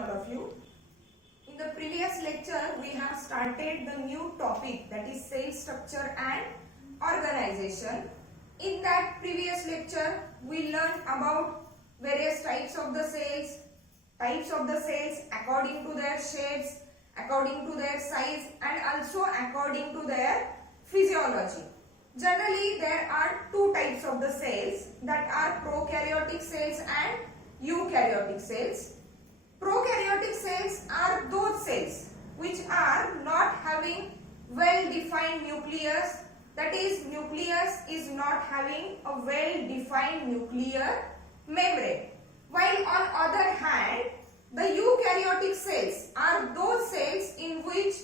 all of you. In the previous lecture, we have started the new topic, that is cell structure and organization. In that previous lecture, we learned about various types of the cells according to their shapes, according to their size, and also according to their physiology. Generally, there are two types of the cells, that are prokaryotic cells and eukaryotic cells. Prokaryotic cells are those cells which are not having well-defined nucleus, that is, nucleus is not having a well-defined nuclear membrane. While on other hand, the eukaryotic cells are those cells in which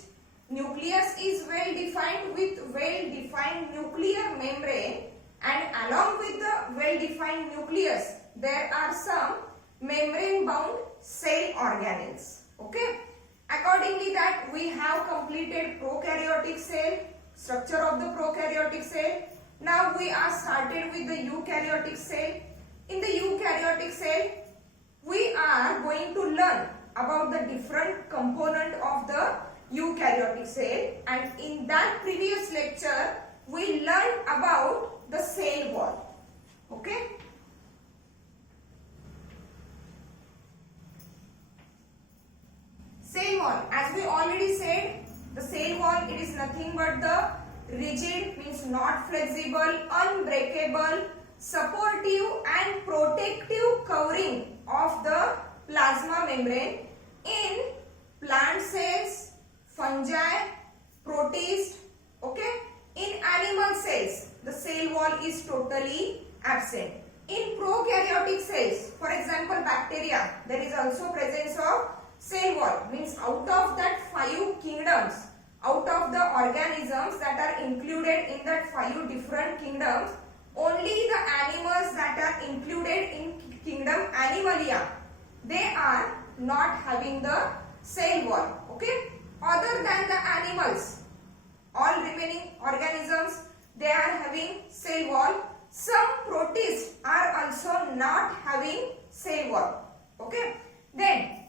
nucleus is well-defined with well-defined nuclear membrane, and along with the well-defined nucleus, there are some membrane-bound cell organelles. Okay. Accordingly, that we have completed prokaryotic cell, structure of the prokaryotic cell. Now we are started with the eukaryotic cell. In the eukaryotic cell, we are going to learn about the different component of the eukaryotic cell, and in that previous lecture we learned about the cell wall. Okay. Cell wall, as we already said, the cell wall, it is nothing but the rigid, means not flexible, unbreakable, supportive and protective covering of the plasma membrane in plant cells, fungi, protists. Okay. In animal cells, the cell wall is totally absent. In prokaryotic cells, for example bacteria, there is also presence of cell wall, means out of that 5 kingdoms, out of the organisms that are included in that 5 different kingdoms, only the animals that are included in kingdom Animalia, they are not having the cell wall. Okay. Other than the animals, all remaining organisms, they are having cell wall. Some protists are also not having cell wall. Okay. Then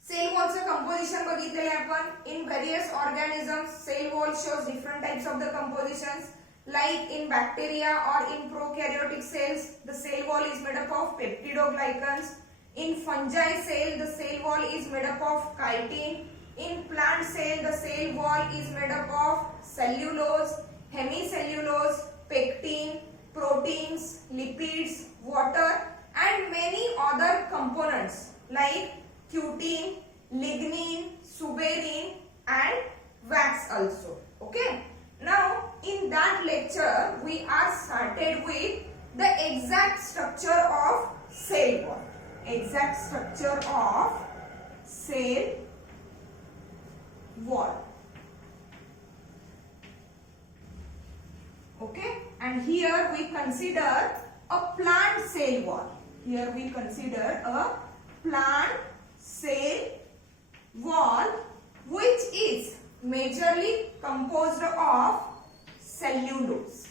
cell wallचं composition बघितलेले आपण. In various organisms, cell wall shows different types of the compositions. Like in bacteria or in prokaryotic cells, the cell wall is made up of peptidoglycans. In fungi cell, the cell wall is made up of chitin. In plant cell, the cell wall is made up of cellulose, hemicellulose, pectin, proteins, lipids, water, and many other components like cutin, lignin, suberin, and wax also. Okay. Now, in that lecture, we are started with the exact structure of cell wall. Exact structure of cell wall. Okay. And here we consider a plant cell wall. Here we consider a plant cell wall which is majorly composed of cellulose.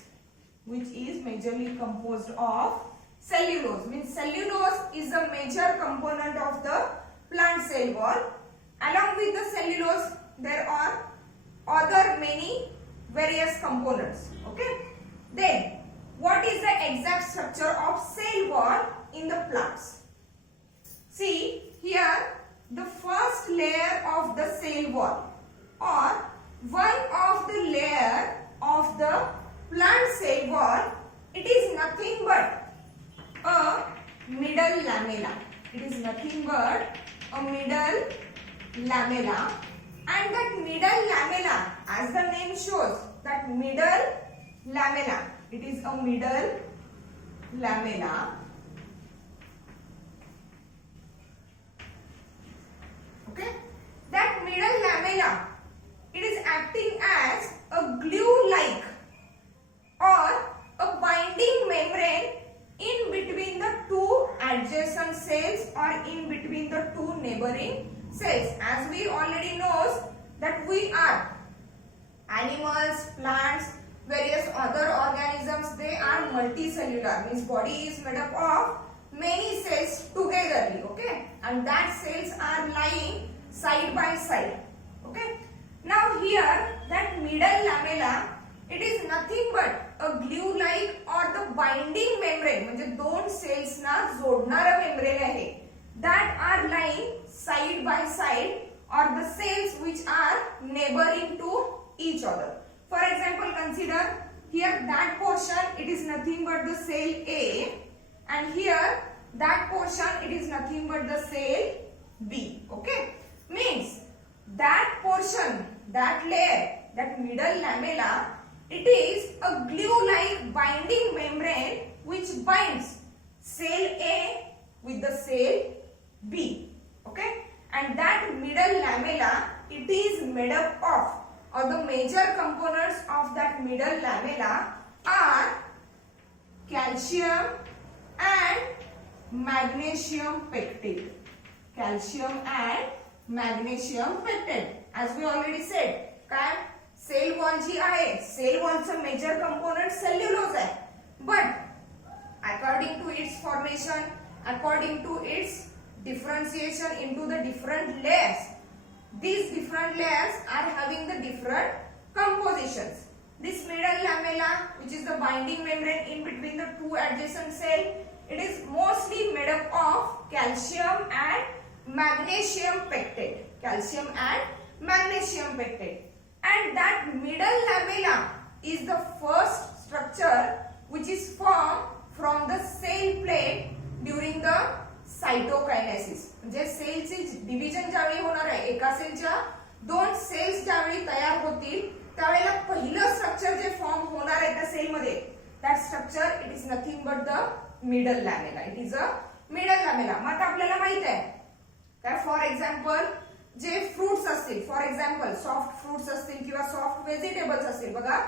Which is majorly composed of cellulose. Means cellulose is a major component of the plant cell wall. Along with the cellulose, there are other many various components. Okay. Then, what is the exact structure of cell wall in the plants? See, here the first layer of the cell wall, or one of the layer of the plant cell wall, it is nothing but a middle lamella. It is nothing but a middle lamella, and that middle lamella, as the name shows, that middle lamella, it is a middle lamella. Okay. That middle lamella, it is acting as a glue-like or a binding membrane in between the two adjacent cells or in between the two neighboring cells. As we already know that we are animals, plants, various other organisms, they are multicellular, means body is made up of many cells togetherly, okay, and that cells are lying side by side, okay. Now here that middle lamella, it is nothing but a glue like or the binding membrane, म्हणजे दोन cells ना जोडणारा membrane आहे, that are lying side by side, or the cells which are neighboring to each other. For example, consider here that portion, it is nothing but the cell A, and here that portion, it is nothing but the cell B, okay. Means that portion, that layer, that middle lamella, it is a glue-like binding membrane which binds cell A with the cell B, okay. And that middle lamella, it is made up of, or the major components of that middle lamella are calcium and magnesium pectate. Calcium and magnesium pectate. As we already said, काय sale wall जी आहे, sale वॉलचं major component cellulose आहे, but according to its formation, according to its differentiation into the different layers, these different layers are having the different compositions. This middle lamella, which is the binding membrane in between the two adjacent cells, it is mostly made up of calcium and magnesium pectate. Calcium and magnesium pectate. And that middle lamella is the first structure which is formed from the cell plate during the साइटोकायनेसिस. म्हणजे सेलचे division ज्यावेळी होणार आहे, एका सेलच्या दोन cells ज्यावेळी तयार होतील त्यावेळेला पहिलं स्ट्रक्चर जे फॉर्म होणार आहे त्या सेलमध्ये, that structure it is nothing but the middle lamella. It is a middle lamella. मग आता आपल्याला माहित आहे काय, फॉर एक्झाम्पल जे फ्रुट्स असतील, फॉर एक्झाम्पल सॉफ्ट फ्रुट्स असतील किंवा सॉफ्ट व्हेजिटेबल्स असतील, बघा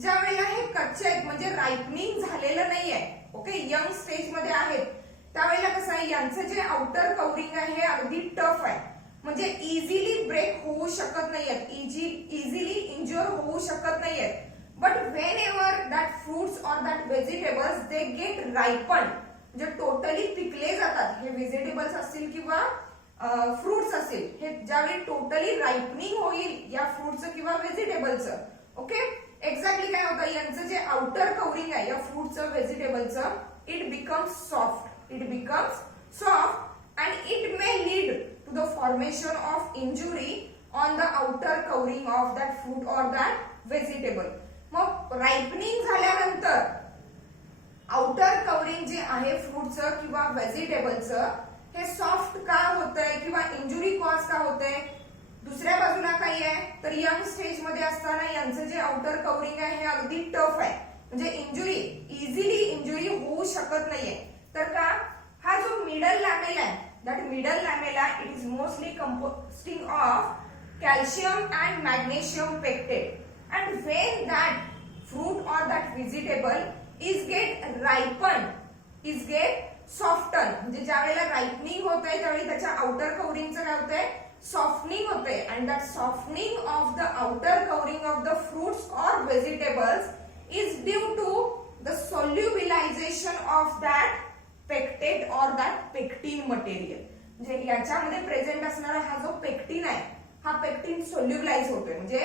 ज्या वेळेला हे कच्चे आहेत म्हणजे रायपनिंग झालेलं नाहीये, ओके, यंग स्टेज मध्ये आहेत, त्यावेळेला कसं आहे यांचं जे आउटर कव्हरिंग आहे हे अगदी टफ आहे, म्हणजे इझिली ब्रेक होऊ शकत नाहीयेत, इझिली इंज्युअर होऊ शकत नाहीयेत. But whenever that fruits or that vegetables they get ripen, म्हणजे टोटली पिकले जातात, हे व्हेजिटेबल्स असतील किंवा फ्रुट्स असतील, हे ज्यावेळी टोटली रायपनिंग होईल या फ्रुटचं किंवा व्हेजिटेबलचं, ओके, एक्झॅक्टली काय होतं यांचं जे आउटर कव्हरिंग आहे या फ्रुटचं व्हेजिटेबलचं, it becomes soft. It becomes soft and it may lead to the formation of injury on the outer covering of that fruit or that vegetable. मग रायपनिंग झाल्यानंतर आउटर कव्हरिंग जे आहे फ्रूटचं किंवा व्हेजिटेबलचं हे सॉफ्ट का होतंय किंवा इंजुरी कॉज का होतंय, दुसऱ्या बाजूला काय आहे तर यंग स्टेज मध्ये असताना यांचं जे आउटर कव्हरिंग आहे हे अगदी टफ आहे, म्हणजे इंजुरी इझिली इंजुरी होऊ शकत नाहीये. तर का हा जो मिडल लॅमेला आहे, that middle lamella it is mostly composting of calcium and magnesium pectate, and when that fruit or that vegetable is get ripened, is get softened, म्हणजे ज्या वेळेला रायपनिंग होतंय त्यावेळी त्याच्या आउटर कव्हरिंगचं काय होतंय सॉफ्टनिंग होतंय, and that softening of the outer covering of the fruits or vegetables is due to the solubilization of that pectate or that pectin material. म्हणजे याच्यामध्ये प्रेझेंट असणारा हा जो पेक्टिन आहे हा पेक्टिन सोल्युबलाइज होतोय, म्हणजे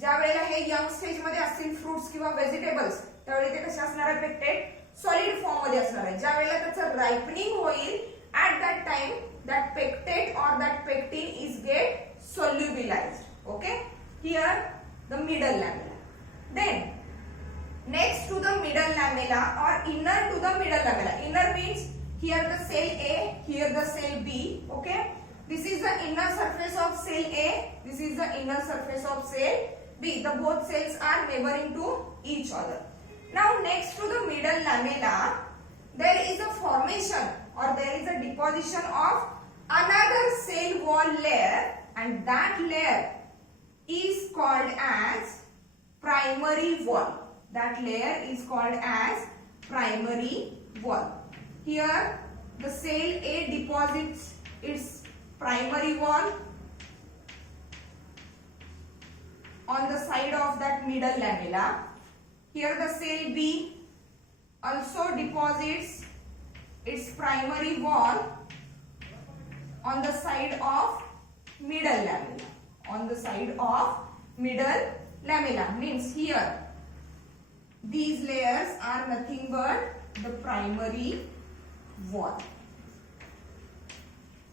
ज्या वेळेला हे यंग स्टेज मध्ये असतील फ्रुट्स किंवा व्हेजिटेबल्स त्यावेळी ते कसे असणार आहे पेक्टेट सॉलिड फॉर्म मध्ये असणार आहे. ज्या वेळेला त्याचं रायपनिंग होईल at that time that pectate और that pectin is get solubilised. Okay, here the middle lamella. Then next to the middle lamella or inner to the middle lamella. Inner means here the cell A, here the cell B. Okay, this is the inner surface of cell A, this is the inner surface of cell B. The both cells are neighboring to each other. Now next to the middle lamella there is a formation or there is a deposition of another cell wall layer, and that layer is called as primary wall. That layer is called as primary wall. Here the cell A deposits its primary wall on the side of that middle lamella. Here the cell B also deposits its primary wall on the side of middle lamella. On the side of middle lamella means here these layers are nothing but the primary wall.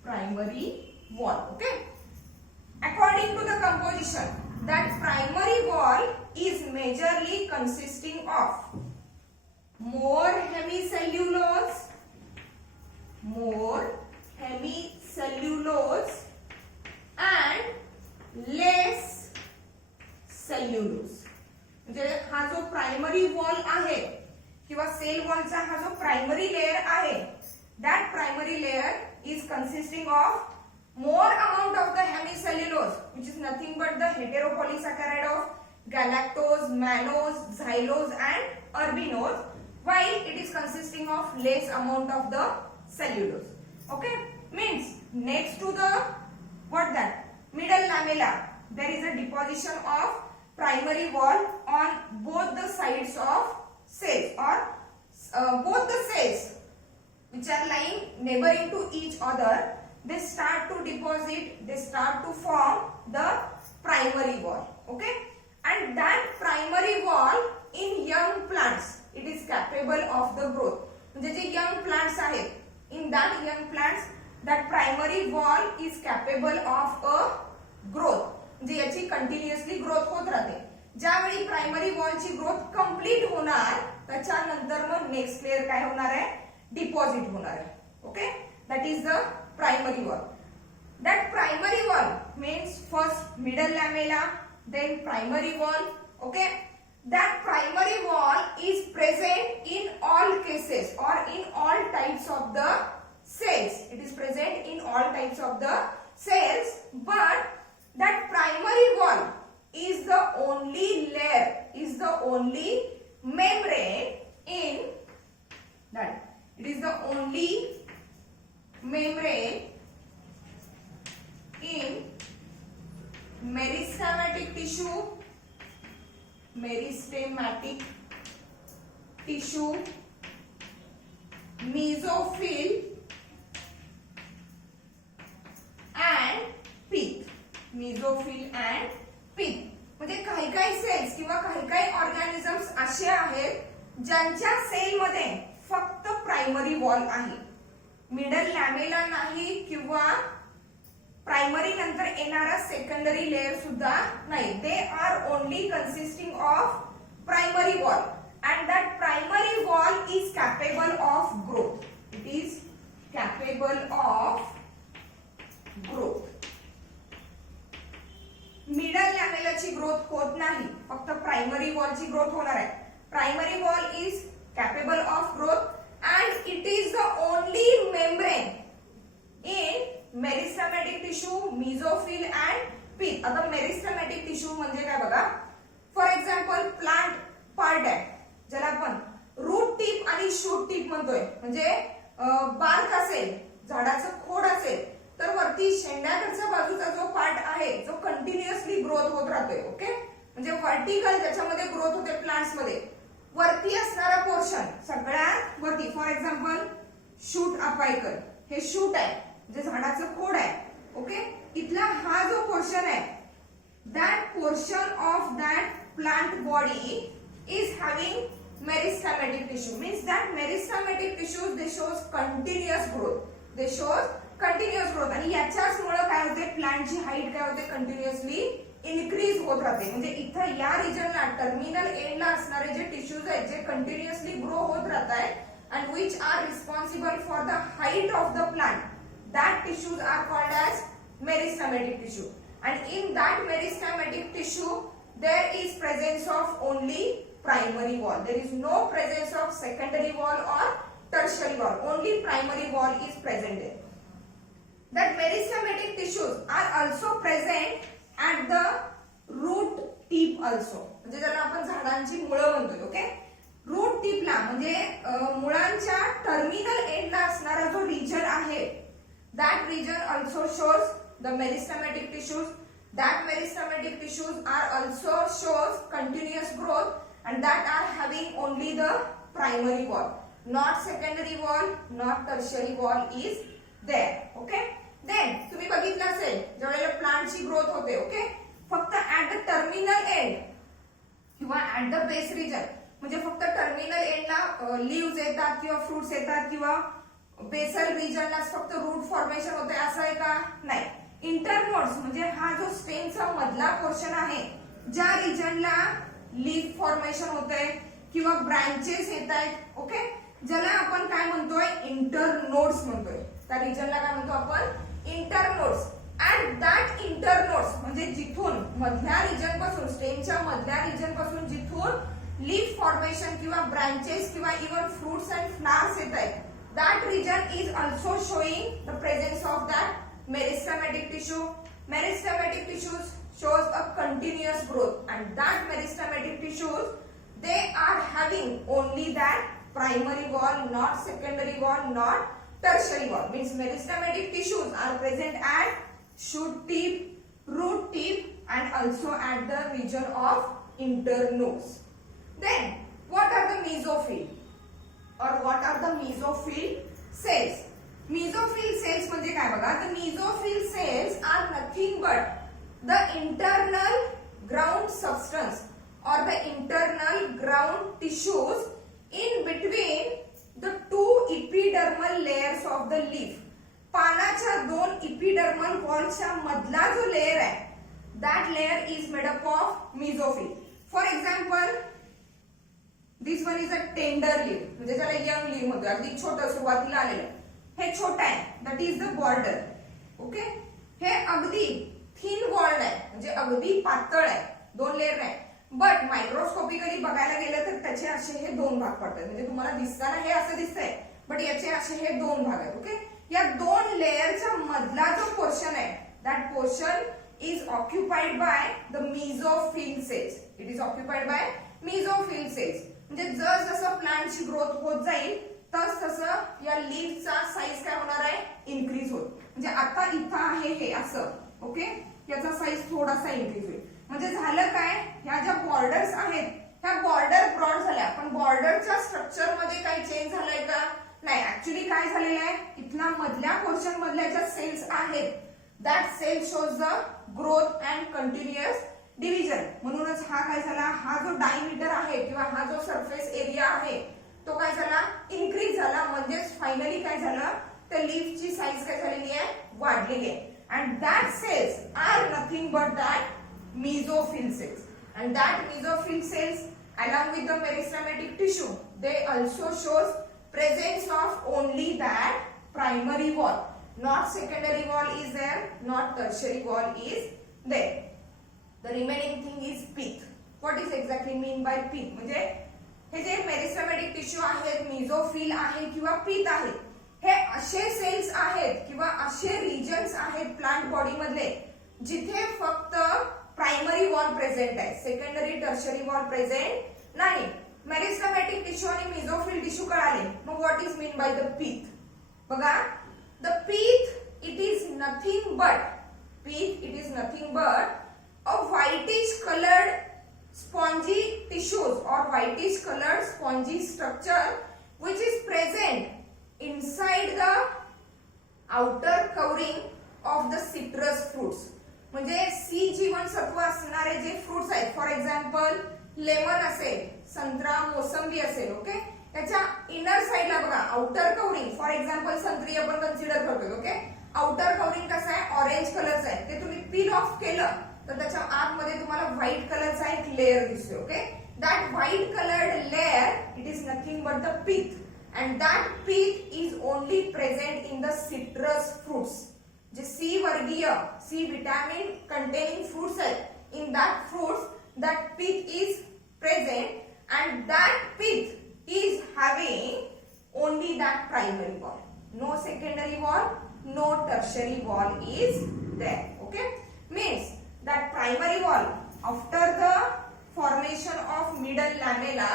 Primary wall. Okay. According to the composition, that primary wall is majorly consisting of more hemicellulose and less cellulose. म्हणजे हा जो primary wall आहे किंवा sale वॉलचा हा जो primary layer आहे, that primary layer is consisting of more amount of the hemicellulose, which is nothing but the heteropolysaccharide of galactose, mannose, xylose and urbinose, while it is consisting of less amount of the cellulose. Okay, means next to the what that middle lamella there is a deposition of primary wall on both the sides of cells, or both the cells which are lying neighboring to each other, they start to deposit, they start to form the primary wall. Okay, and that primary wall in young plants it is capable of the growth. म्हणजे जे young plants आहेत, in that young plants that primary wall is capable of a growth. म्हणजे याची continuously growth होत राहते. ज्यावेळी primary वॉलची growth complete होणार त्याच्यानंतर मग नेक्स्ट लेयर काय होणार आहे, डिपॉझिट होणार आहे. Okay, that is the primary wall. That primary wall means first middle lamella, then primary wall. Okay, that primary wall is present in all cases or in all types of the cells. It is present in all types of the cells, but that primary wall is the only layer, is the only membrane in that. It is the only membrane in meristematic tissue, mesophyll and pith. Mesophyll and pith म्हणजे काही काही cells किंवा काही काही organisms असे आहेत ज्यांच्या sale मध्ये फक्त प्रायमरी वॉल आहे, मिडल लॅमेला नाही किंवा प्रायमरी नंतर येणारा सेकंडरी लेयर सुद्धा नाही. They are only consisting of primary wall and that primary wall is capable of growth. It is capable of growth. Middle लॅमेलाची ग्रोथ होत नाही, फक्त प्रायमरी वॉलची ग्रोथ होणार आहे. Primary wall is capable of growth and it is the only membrane in meristematic tissue, mesophyll and pith. आता meristematic tissue म्हणजे काय बघा, फॉर एक्झाम्पल प्लांट पार्ट आहे ज्याला आपण रूट टिप आणि शूट टिप म्हणतोय. म्हणजे बार्क असेल, झाडाचं खोड असेल तर वरती शेंड्याकडच्या बाजूचा जो पार्ट आहे जो कंटिन्युअसली ग्रोथ होत राहतोय. ओके, म्हणजे व्हर्टिकल ज्याच्यामध्ये ग्रोथ होते प्लांट्स मध्ये, वरती असणारा पोर्शन सगळ्यात वरती, फॉर एक्झाम्पल शूट अपायकर, हे शूट आहे जे झाडाचं खोड आहे. ओके, इथला हा जो पोर्शन आहे, that portion of that plant body is having meristematic tissue, means that meristematic tissues they shows continuous growth, they shows continuous growth. आणि याच्याचमुळे काय होते, प्लांटची हाईट काय होते, कंटिन्युअसली इनक्रीज होत राहते. म्हणजे इथं या रिजनला टर्मिनल एंडला असणारे जे टिश्यूज आहेत जे कंटिन्युअसली ग्रो होत राहत आहेत and which are responsible for the height of the plant, that tissues are called as meristematic tissue. And in that meristematic tissue there is presence of only primary wall. There is no presence of secondary wall or tertiary wall. Only primary wall is present there. That meristematic tissues are also present at the root tip also. म्हणजे ज्याला आपण झाडांची मुळं म्हणतो. Okay, route टिपला म्हणजे मुळांच्या terminal एंडला असणारा जो रिजन आहे, that region also shows the meristematic tissues. That meristematic tissues are also shows continuous growth and that are having only the primary wall. not secondary wall, not tertiary wall is there. Okay. Then तुम्ही बघितलं असेल ज्यावेळेला प्लांटची growth होते, okay, फक्त at the terminal end किंवा at the base region, म्हणजे फक्त टर्मिनल एंडला लीव्स येतात किंवा फ्रुट्स येतात किंवा बेसल रिजनला फक्त रूट फॉर्मेशन होते असं आहे का? नाही. इंटरनोड्स म्हणजे हा जो स्टेमचा मधला पोर्शन आहे, ज्या रिजनला लीफ फॉर्मेशन होते किंवा ब्रांचेस येत आहेत, ओके, ज्याला आपण काय म्हणतोय? इंटरनोड्स म्हणतोय. त्या रिजनला काय म्हणतो आपण? इंटरनोड्स. अँड दॅट इंटरनोड्स म्हणजे जिथून मधल्या रिजन पासून, स्टेमच्या मधल्या रिजन पासून जिथून लीफ फॉर्मेशन किंवा ब्रांचेस किंवा इवन फ्रुट्स अँड फ्लावर्स येत आहेत, that region is also showing the presence of that meristematic tissue. Meristematic tissues shows a continuous growth, and that meristematic tissues, they are having only that primary wall, not secondary wall, not tertiary wall. Means meristematic tissues are present at shoot tip, root tip, and also at the region of internodes. Then what are the mesophyll or what are the mesophyll cells? Mesophyll cells म्हणजे काय बघा? The mesophyll cells are nothing but the internal ground substance or the internal ground tissues in between the two epidermal layers of the leaf. पानाच्या दोन epidermal wallच्या मधला जो layer आहे, that layer is made up of mesophyll. For example, this one is a tender leaf, म्हणजे ज्याला young leaf म्हणतो, अगदी छोटं सुरुवातीला आलेलं. हे छोटं आहे, that is the border. Okay. हे अगदी थिन वॉल्ड आहे, म्हणजे अगदी पातळ आहे, दोन लेअर आहे. बट मायक्रोस्कोपिकली बघायला गेलं तर त्याचे असे हे दोन भाग पडतात. म्हणजे तुम्हाला दिसताना हे असं दिसतंय, बट याचे असे हे दोन भाग आहेत. ओके. या दोन लेअरच्या मधला जो पोर्शन आहे, that portion is occupied by the mesophyll cells. It is occupied by mesophyll cells. म्हणजे जसं प्लांटची ग्रोथ होत जाईल तसं या लीफचा साईज काय होणार आहे? इन्क्रीज होईल. म्हणजे आता इथं आहे हे असं, ओके, याचा साईज थोडासा इन्क्रीज होईल. म्हणजे झालं काय? ह्या ज्या बॉर्डर्स आहेत, ह्या बॉर्डर ब्रॉड झाल्या, पण बॉर्डरच्या स्ट्रक्चर मध्ये काही चेंज झालाय का? नाही. ऍक्च्युली काय झालेलं आहे? इथला मधल्या पोर्शन मधल्या ज्या सेल्स आहेत, that cell shows the growth and continuous division. म्हणूनच हा काय झाला? हा जो डायमीटर आहे किंवा हा जो सरफेस एरिया आहे तो काय झाला? इन्क्रीज झाला. म्हणजेच फायनली काय झालं? त्या लीफची साईज काय झालेली आहे? वाढलेली आहे. And that cells are nothing but that mesophyll cells. And that mesophyll cells along with the meristematic tissue, they also shows presence of only that primary wall, not secondary wall is there, not tertiary wall is there. The remaining thing is pith. What is exactly mean by pith? म्हणजे हे जे मेरिस्टेमॅटिक tissue आहेत, mesophyll आहे किंवा pith आहे, हे असे cells आहेत किंवा असे रिजन्स आहेत प्लांट बॉडी मधले जिथे फक्त प्रायमरी वॉल प्रेझेंट आहे, सेकंडरी टर्शरी वॉल प्रेझेंट नाही. मेरिस्टेमॅटिक टिश्यू आणि मेसोफिल टिश्यू कळाले. मग what is mean by the pith? बघा, the pith it is nothing but a whitish colored spongy tissues or whitish colored spongy structure which is present inside the outer covering of the citrus fruits. म्हणजे C जीवनसत्व असणारे जे fruits आहेत, for example lemon असेल, संत्रा, मोसंबी असेल, okay, त्याच्या इनर साइडला बघा आउटर कवरिंग, फॉर एक्झाम्पल संत्री आपण कन्सिडर करतोय, ओके, आउटर कवरिंग कसं आहे? ऑरेंज कलरचं आहे. ते तुम्ही पील ऑफ केलं तर त्याच्या आतमध्ये तुम्हाला व्हाईट कलरचा एक लेअर दिसतो. Okay. That white coloured layer it is nothing but the pith, and that pith is only present in the citrus fruits. जे सी वर्गीय, सी विटॅमिन कंटेनिंग फ्रुट्स आहेत, in that fruits that pith is present, and that pith is having only that primary wall. No secondary wall, no tertiary wall is there. Okay. Means that primary wall, after the formation of middle lamella,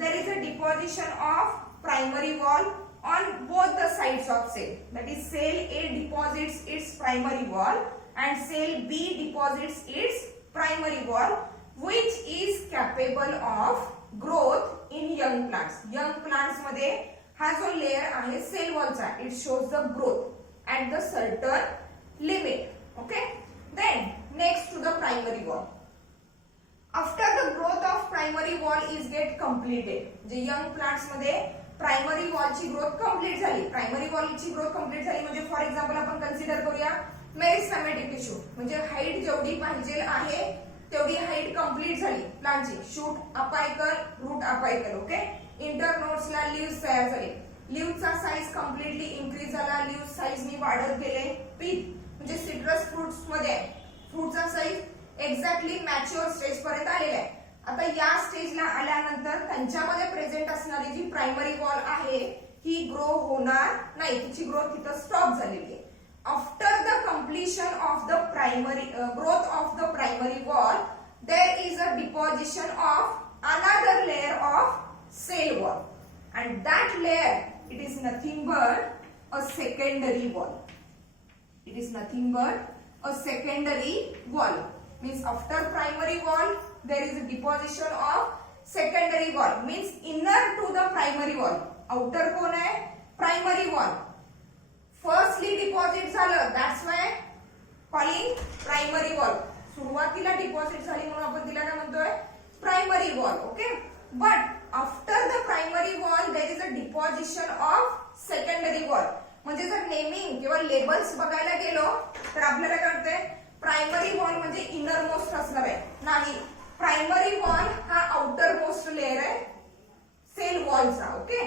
there is a deposition of primary wall on both the sides of cell. That is, cell A deposits its primary wall and cell B deposits its primary wall, which is capable of growth in young plants. Young plants मध्ये हा जो layer आहे cell वॉलचा, it shows the growth at the certain limit. Okay, then next to the primary wall. After the growth of primary wall is get completed. जे young plants मध्ये primary वॉलची growth complete झाली, primary वॉलची growth complete झाली म्हणजे for example आपण consider करूया मेरिस्टेमॅटिक tissue, म्हणजे हाईट जेवढी पाहिजे आहे तेवढी हाईट कंप्लीट झाली प्लांटची. Shoot apical, root apical. Okay, इंटरनोड्सला लीव्स तयार झाले, लीव्हचा साईज कम्प्लिटली इन्क्रीज झाला, लीव्ह साईजनी वाढत गेले. पीक म्हणजे सिट्रस फ्रुट्स मध्ये फ्रूटचा साईज एक्झॅक्टली मॅच्युअर स्टेज पर्यंत आलेला आहे. आता या स्टेजला आल्यानंतर त्यांच्यामध्ये प्रेझेंट असणारी जी प्रायमरी वॉल आहे ही ग्रो होणार नाही, तिची ग्रोथ तिथं स्टॉप झालेली आहे. After the completion of the primary growth of the primary wall, there is a deposition of another layer of cell wall, and that layer, it is nothing but a secondary wall. It is nothing but a secondary wall. Means after primary wall, there is a deposition of secondary wall. Means inner to the primary wall. Outer कोण आहे? Primary wall. Firstly deposit झालं, that's why calling primary wall. सुरुवातीला deposit झाली म्हणून आपण तिला काय म्हणतोय? Primary wall. Okay, but after the primary wall there is a deposition of secondary wall. म्हणजे जर नेमिंग किंवा लेबल्स बघायला गेलो तर आपल्याला कळतंय प्रायमरी वॉल म्हणजे इनर मोस्ट असणार आहे. नाही, प्रायमरी वॉल हा आउटर मोस्ट लेअर आहे सेल वॉलचा. Okay,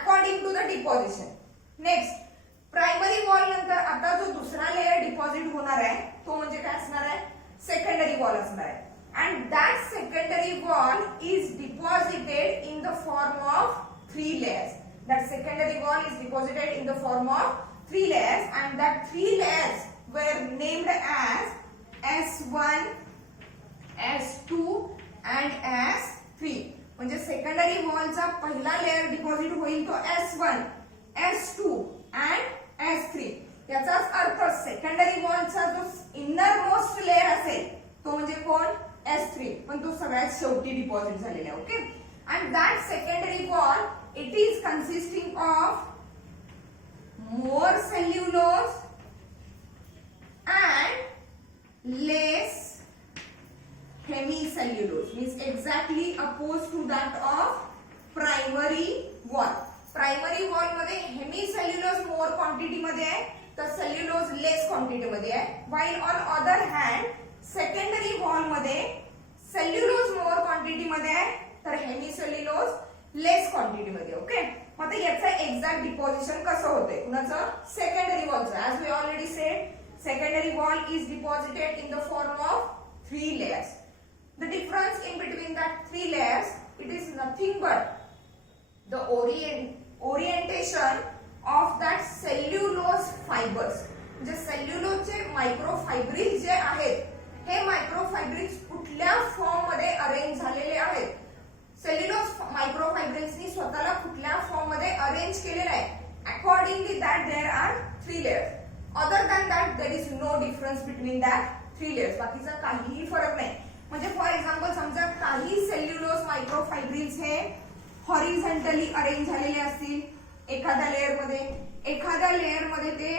according to the deposition. Next, primary wall नंतर आता जो दुसरा लेयर डिपॉझिट होणार आहे तो म्हणजे काय असणार आहे? सेकंडरी वॉल असणार आहे. And that secondary wall is deposited in the form of 3 layers. That secondary wall is deposited in the form of 3 layers, and that 3 layers were named as S1, S2 and S3. म्हणजे secondary वॉलचा पहिला layer deposit होईल तो S1, S2 and S3. याचाच अर्थ secondary वॉलचा जो inner most layer असेल तो म्हणजे कोण? S3, पण तो सगळ्यात शेवटी डिपॉझिट झालेला आहे. Okay, and that secondary wall it is consisting of more cellulose and less hemicellulose. Means exactly oppose to that of primary wall. Primary wall मध्ये हेमिसेल्युलोज मोर क्वांटिटी मध्ये आहे तर सेल्युलोज लेस क्वांटिटी मध्ये आहे. While on other hand secondary wall मध्ये cellulose more quantity मध्ये आहे तर हेमिसेल्युलोज लेस क्वांटिटी मध्ये. ओके, मग याचं एक्झॅक्ट डिपॉझिशन कसं होतंय कुणाचं? सेकंडरी वॉलचं. As we already said, secondary wall is deposited in the form of 3 layers. The difference in between that 3 layers, it is nothing but the orientation of that cellulose fibers. म्हणजे सेल्युलोजचे मायक्रोफायब्रिल्स जे आहेत हे मायक्रोफायब्रिल्स कुठल्या form मध्ये arrange झालेले आहेत? Cellulose मायक्रोफायब्रिल्सनी स्वतःला कुठल्या फॉर्म मध्ये अरेंज केलेलं आहे? Accordingly that there are 3 layers. Other than that there is no difference between that 3 layers. बाकीचा काहीही फरक नाही. म्हणजे फॉर एक्झाम्पल समजा काही सेल्युलोज मायक्रोफायब्रिल्स हे हॉरिझॉन्टली अरेंज झालेले असतील एखाद्या लेयर मध्ये, एखाद्या लेयर मध्ये ते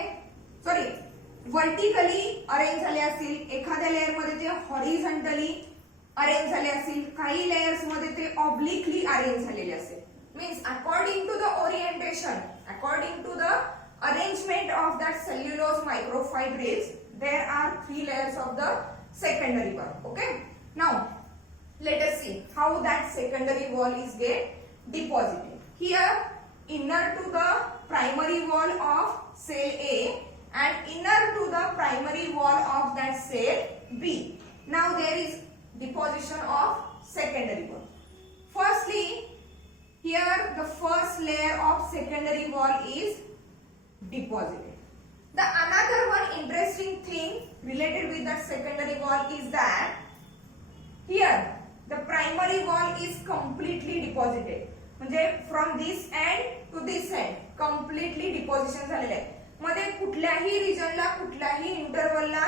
वर्टिकली अरेंज झाले असतील, एखाद्या लेयर मध्ये ते हॉरिझॉन्टली अरेंज झाले असतील, काही लेयर्स मध्ये ते ऑब्लिकली अरेंज झालेले असतील. Means according to the orientation, according to the arrangement of that cellulose microfibrils, there are 3 layers of the secondary wall. Okay, now let us see how that secondary wall is get deposited. Here inner to the primary wall of cell A and inner to the primary wall of that cell B. Now there is deposition of secondary wall. Firstly, here the first layer of secondary wall is deposited. The another one interesting thing related with that secondary wall is that here the primary wall is completely deposited. म्हणजे from this end to this end completely deposition झालेलं आहे. मध्ये कुठल्याही रिजनला कुठल्याही इंटरवलला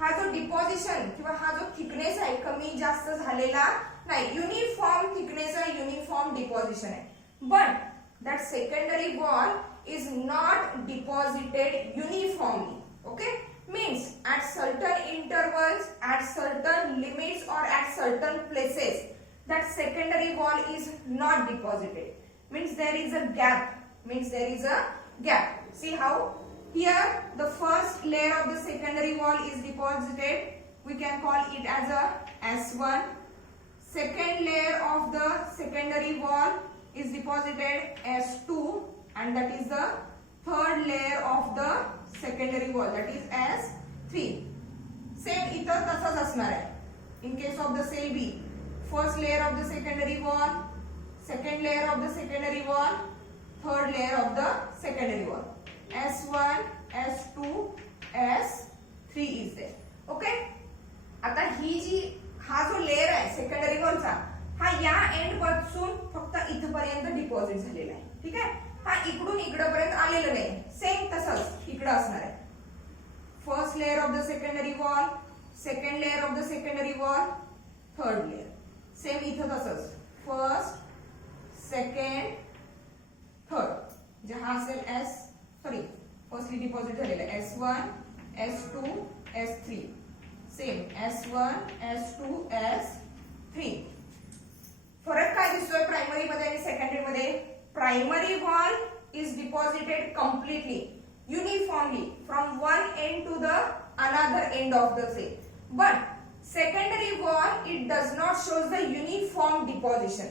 हा जो deposition किंवा हा जो थिकनेस आहे कमी जास्त झालेला नाही. युनिफॉर्म थिकनेस आहे, युनिफॉर्म डिपॉझिशन आहे. But that secondary wall is not deposited uniformly. Okay, means at certain intervals, at certain limits or at certain places, that secondary wall is not deposited. Means there is a gap. Means there is a gap. See how here the first layer of the secondary wall is deposited. We can call it as a S1. Second layer of the secondary wall is deposited S2, and that is the third layer of the secondary wall, that is S3. Same इथं तसंच असणार आहे. In case of the cell B, first layer of the secondary wall, second layer of the secondary wall, third layer of the secondary wall. S1, S2, S3 is there. Okay. आता ही जी हा जो layer आहे secondary वॉलचा, हा या end पासून फक्त इथपर्यंत deposit झालेला आहे. ठीक आहे. हा इकडून इकडपर्यंत आलेला नाही. सेम तसंच इकडे असणार आहे. First layer of the secondary wall, second layer of the secondary wall, third layer. Same इथं तसंच फर्स्ट, सेकंड, थर्ड. जे हा असेल फर्स्टली डिपॉझिट झालेला आहे S1, S2, S3. Same S1, S2, S3. फरक काय दिसतोय प्रायमरी मध्ये आणि सेकंडरी मध्ये? Primary wall is deposited completely uniformly from one end to the another end of the cell, but secondary wall it does not shows the uniform deposition.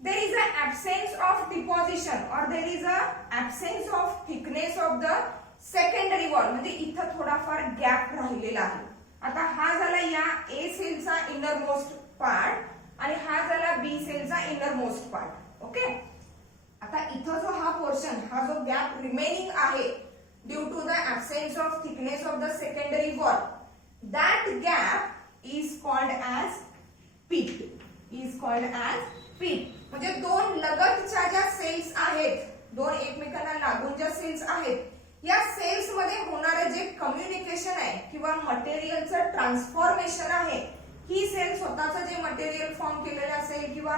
There is an absence of deposition or there is a absence of thickness of the secondary wall. म्हणजे इथं थोडाफार gap राहिलेला आहे. आता हा झाला या A सेलचा इनर मोस्ट पार्ट आणि हा झाला B सेलचा इनर मोस्ट पार्ट. ओके. आता इथं जो हा पोर्शन, हा जो गॅप रिमेनिंग आहे due to the absence of thickness of the secondary wall, that gap is called as pit. Is called as pit. म्हणजे दोन लगतच्या ज्या सेल्स आहेत, दोन एकमेकांना लागून ज्या सेल्स आहेत, या सेल्स मध्ये होणारे जे कम्युनिकेशन आहे किंवा मटेरियलचं ट्रान्सफॉर्मेशन आहे, ही सेल स्वतःचं जे मटेरियल फॉर्म केलेलं असेल किंवा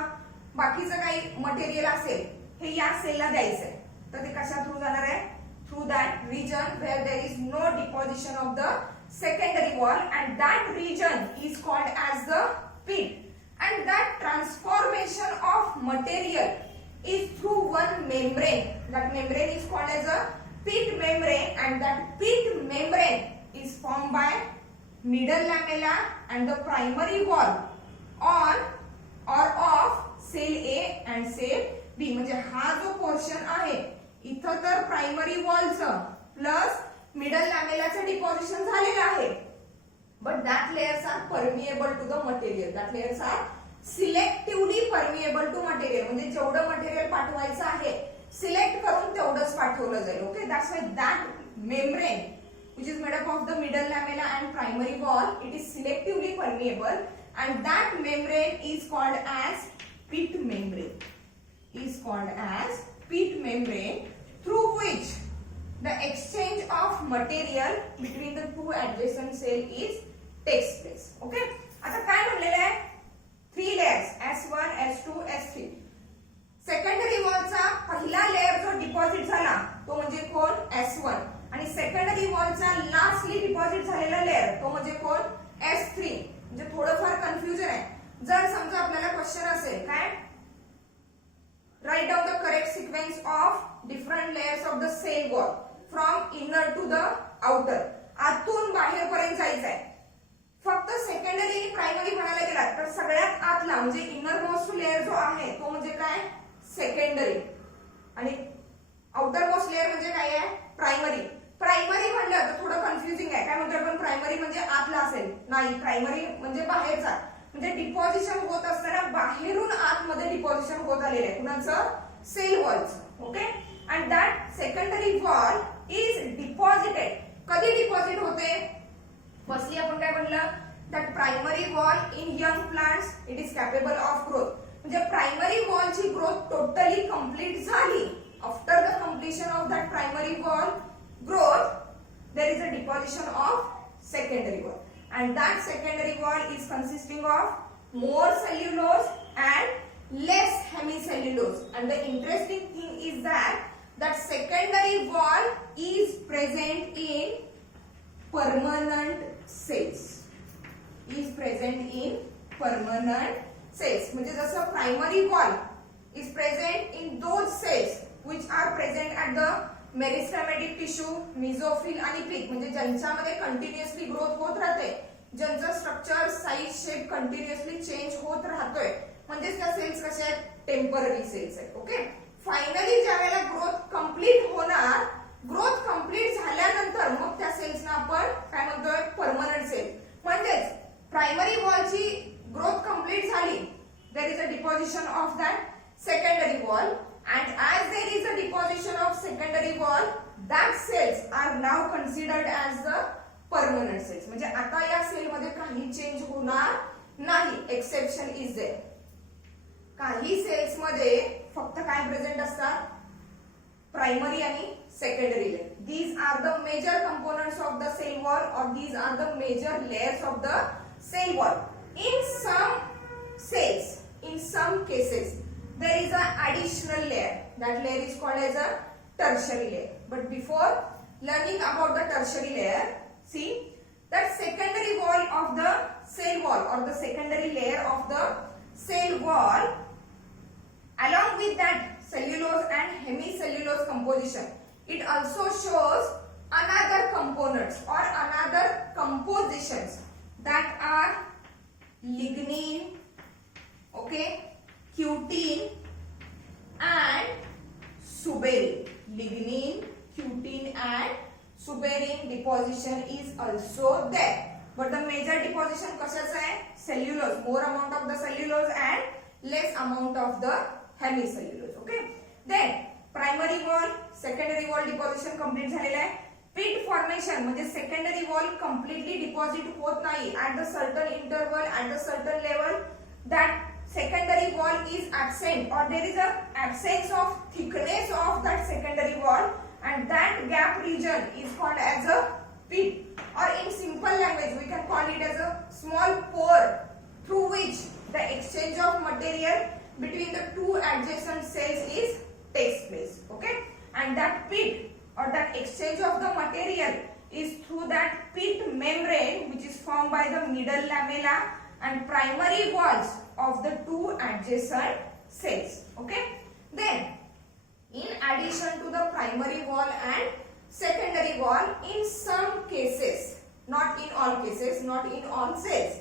बाकीचं काही मटेरियल असेल, हे या सेलला द्यायचंय. तर ते कशा थ्रू जाणार आहे? Through that region where there is no deposition of the secondary wall, and that region is called as the pit. And that transformation of material is through one membrane. That membrane is called as a pit membrane, and that pit membrane is formed by middle lamella and the primary wall on or of cell A and cell B. म्हणजे हा जो portion आहे इथं तर primary वॉलचं plus middle लॅमेलाचं deposition झालेलं आहे, but that layers are permeable to the material. That layers are selectively permeable to material. म्हणजे जेवढं मटेरियल पाठवायचं आहे सिलेक्ट करून तेवढंच पाठवलं जाईल. Okay. That's why that membrane which is made up of the middle lamella and primary wall, it is selectively permeable, and that membrane is called as pit membrane. Is called as pit membrane, through which the exchange of material between the two adjacent cell is takes place. Okay. आता काय म्हणलेलं आहे? 3 layers S1, S2, S3. Secondary वॉलचा पहिला layer जो deposit झाला तो म्हणजे कोण? S1. आणि सेकंडरी वॉलचा लास्टली डिपॉझिट झालेला लेयर तो म्हणजे कोण? S3. म्हणजे थोडंफार कन्फ्युजन आहे. जर समजा आपल्याला क्वेश्चन असेल काय, write down the correct sequence of different layers of the cell wall from inner to the outer. आतून बाहेर पर्यंत जायचंय. फक्त सेकंडरी आणि प्रायमरी म्हणायला गेला तर सगळ्यात आतला म्हणजे इनर मोस्ट लेयर जो आहे तो म्हणजे काय? सेकंडरी. आणि आउटर मोस्ट लेयर म्हणजे काय आहे? प्रायमरी. प्रायमरी म्हणलं तर थोडं कन्फ्युजिंग आहे. काय म्हणतो आपण? प्रायमरी म्हणजे आतला असेल. नाही, प्रायमरी म्हणजे बाहेरचा. म्हणजे डिपॉझिशन होत असताना बाहेरून आतमध्ये डिपॉझिशन होत आलेलं आहे. कुणाचं? सेल वॉलचं. Okay. And that secondary wall is deposited. कधी डिपॉझिट होते? फर्स्टली आपण काय म्हणलं? That primary wall in young plants it is capable of growth. म्हणजे प्रायमरी वॉलची ग्रोथ टोटली कंप्लीट झाली. After the completion of that primary wall growth, there is a deposition of secondary wall, and that secondary wall is consisting of more cellulose and less hemicellulose. And the interesting thing is that secondary wall is present in permanent cells. Is present in permanent cells. म्हणजे जसं primary wall is present in those cells which are present at the meristematic tissue, mesophyll आणि पीक, म्हणजे ज्यांच्यामध्ये continuously growth होत राहते, ज्यांचं structure size shape continuously change होत राहतोय, म्हणजे त्या सेल्स कशा आहेत, टेम्पररी सेल्स आहेत. ओके. फायनली ज्यावेळेला ग्रोथ कंप्लीट होणार, ग्रोथ कंप्लीट झाल्यानंतर मग त्या सेल्सना आपण काय म्हणतोय, परमनंट सेल. म्हणजेच प्रायमरी वॉलची ग्रोथ कंप्लीट झाली, there is a deposition of that secondary wall, and as there is a deposition of secondary wall, that cells are now considered as the permanent cells. म्हणजे आता या sale मध्ये काही change होणार नाही. Exception is there. काही cells मध्ये फक्त काय प्रेझेंट असतात, प्रायमरी आणि secondary layer. these are the major components of the cell wall, or these are the major layers of the cell wall. In some cells, in some cases, there is an additional layer. That layer is called as a tertiary layer. But before learning about the tertiary layer, see that secondary wall of the cell wall, or the secondary layer of the cell wall, along with that cellulose and hemicellulose composition, it also shows another components or another compositions that are lignin, okay, cutin and suberin. Lignin, cutin and suberin deposition is also there. But the major deposition कशाचा आहे, cellulose. More amount of the cellulose and less amount of the hemicellulose. Okay. Then primary wall, secondary wall deposition complete झालेला आहे. Pit formation म्हणजे secondary wall completely deposit होत नाही. At the certain interval, at the certain level, that secondary wall is absent, or there is a absence of thickness of that secondary wall, and that gap region is called as a pit, or in simple language we can call it as a small pore through which the exchange of material between the two adjacent cells is takes place. Okay. And that pit or that exchange of the material is through that pit membrane, which is formed by the middle lamella and primary walls of the two adjacent cells. Okay. Then in addition to the primary wall and secondary wall, in some cases, not in all cases, not in all cells,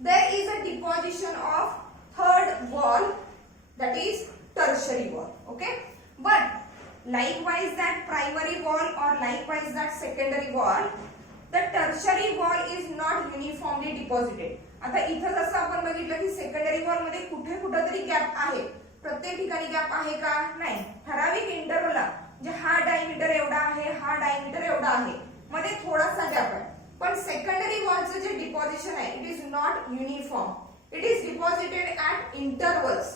there is a deposition of third wall, that is tertiary wall. Okay. But likewise that primary wall or likewise that secondary wall, the tertiary wall is not uniformly deposited. आता इथं जसं आपण बघितलं की secondary wall मध्ये कुठे कुठे तरी गॅप आहे, प्रत्येक ठिकाणी गॅप आहे का, नाही. ठराविक इंटरवलला, म्हणजे हा डायमीटर एवढा आहे, हा डायमीटर एवढा आहे, मध्ये थोडासा गॅप आहे. पण सेकंडरी वॉलचं जे डिपॉझिशन आहे, it is not uniform. It is deposited at intervals.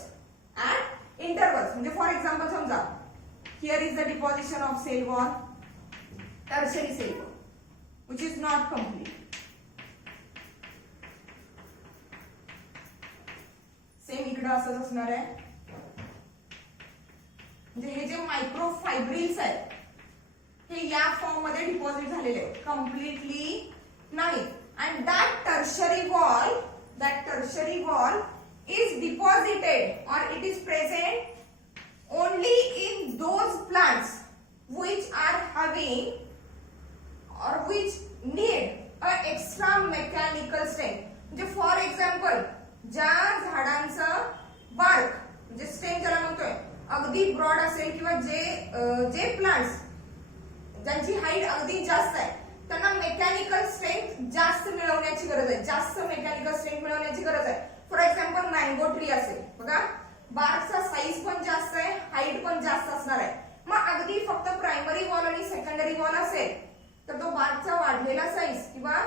At intervals म्हणजे फॉर एक्झाम्पल समजा here is the deposition of cell wall, tertiary cell wall, which is not complete. Same इकडे असंच असणार आहे. म्हणजे हे जे मायक्रोफायब्रिल्स आहेत, हे या फॉर्म मध्ये डिपॉझिट झालेले आहेत, कम्प्लिटली नाही. And that tertiary wall is deposited or it is present only in those plants which are having or which need a extra mechanical strength. म्हणजे फॉर एक्झाम्पल ज्या झाडांचं बार्क म्हणजे स्टेम ज्याला म्हणतोय अगदी ब्रॉड असेल, किंवा जे प्लांट्स ज्यांची हाईट अगदी जास्त आहे, त्यांना मेकॅनिकल स्ट्रेंथ जास्त मिळवण्याची गरज आहे, जास्त मेकॅनिकल स्ट्रेंथ मिळवण्याची गरज आहे. फॉर एक्झाम्पल मँगो ट्री असेल बघा, बार्कचा साईज पण जास्त आहे, हाईट पण जास्त असणार आहे. मग अगदी फक्त प्रायमरी वॉल आणि सेकंडरी वॉल असेल तर तो बार्कचा वाढलेला साईज किंवा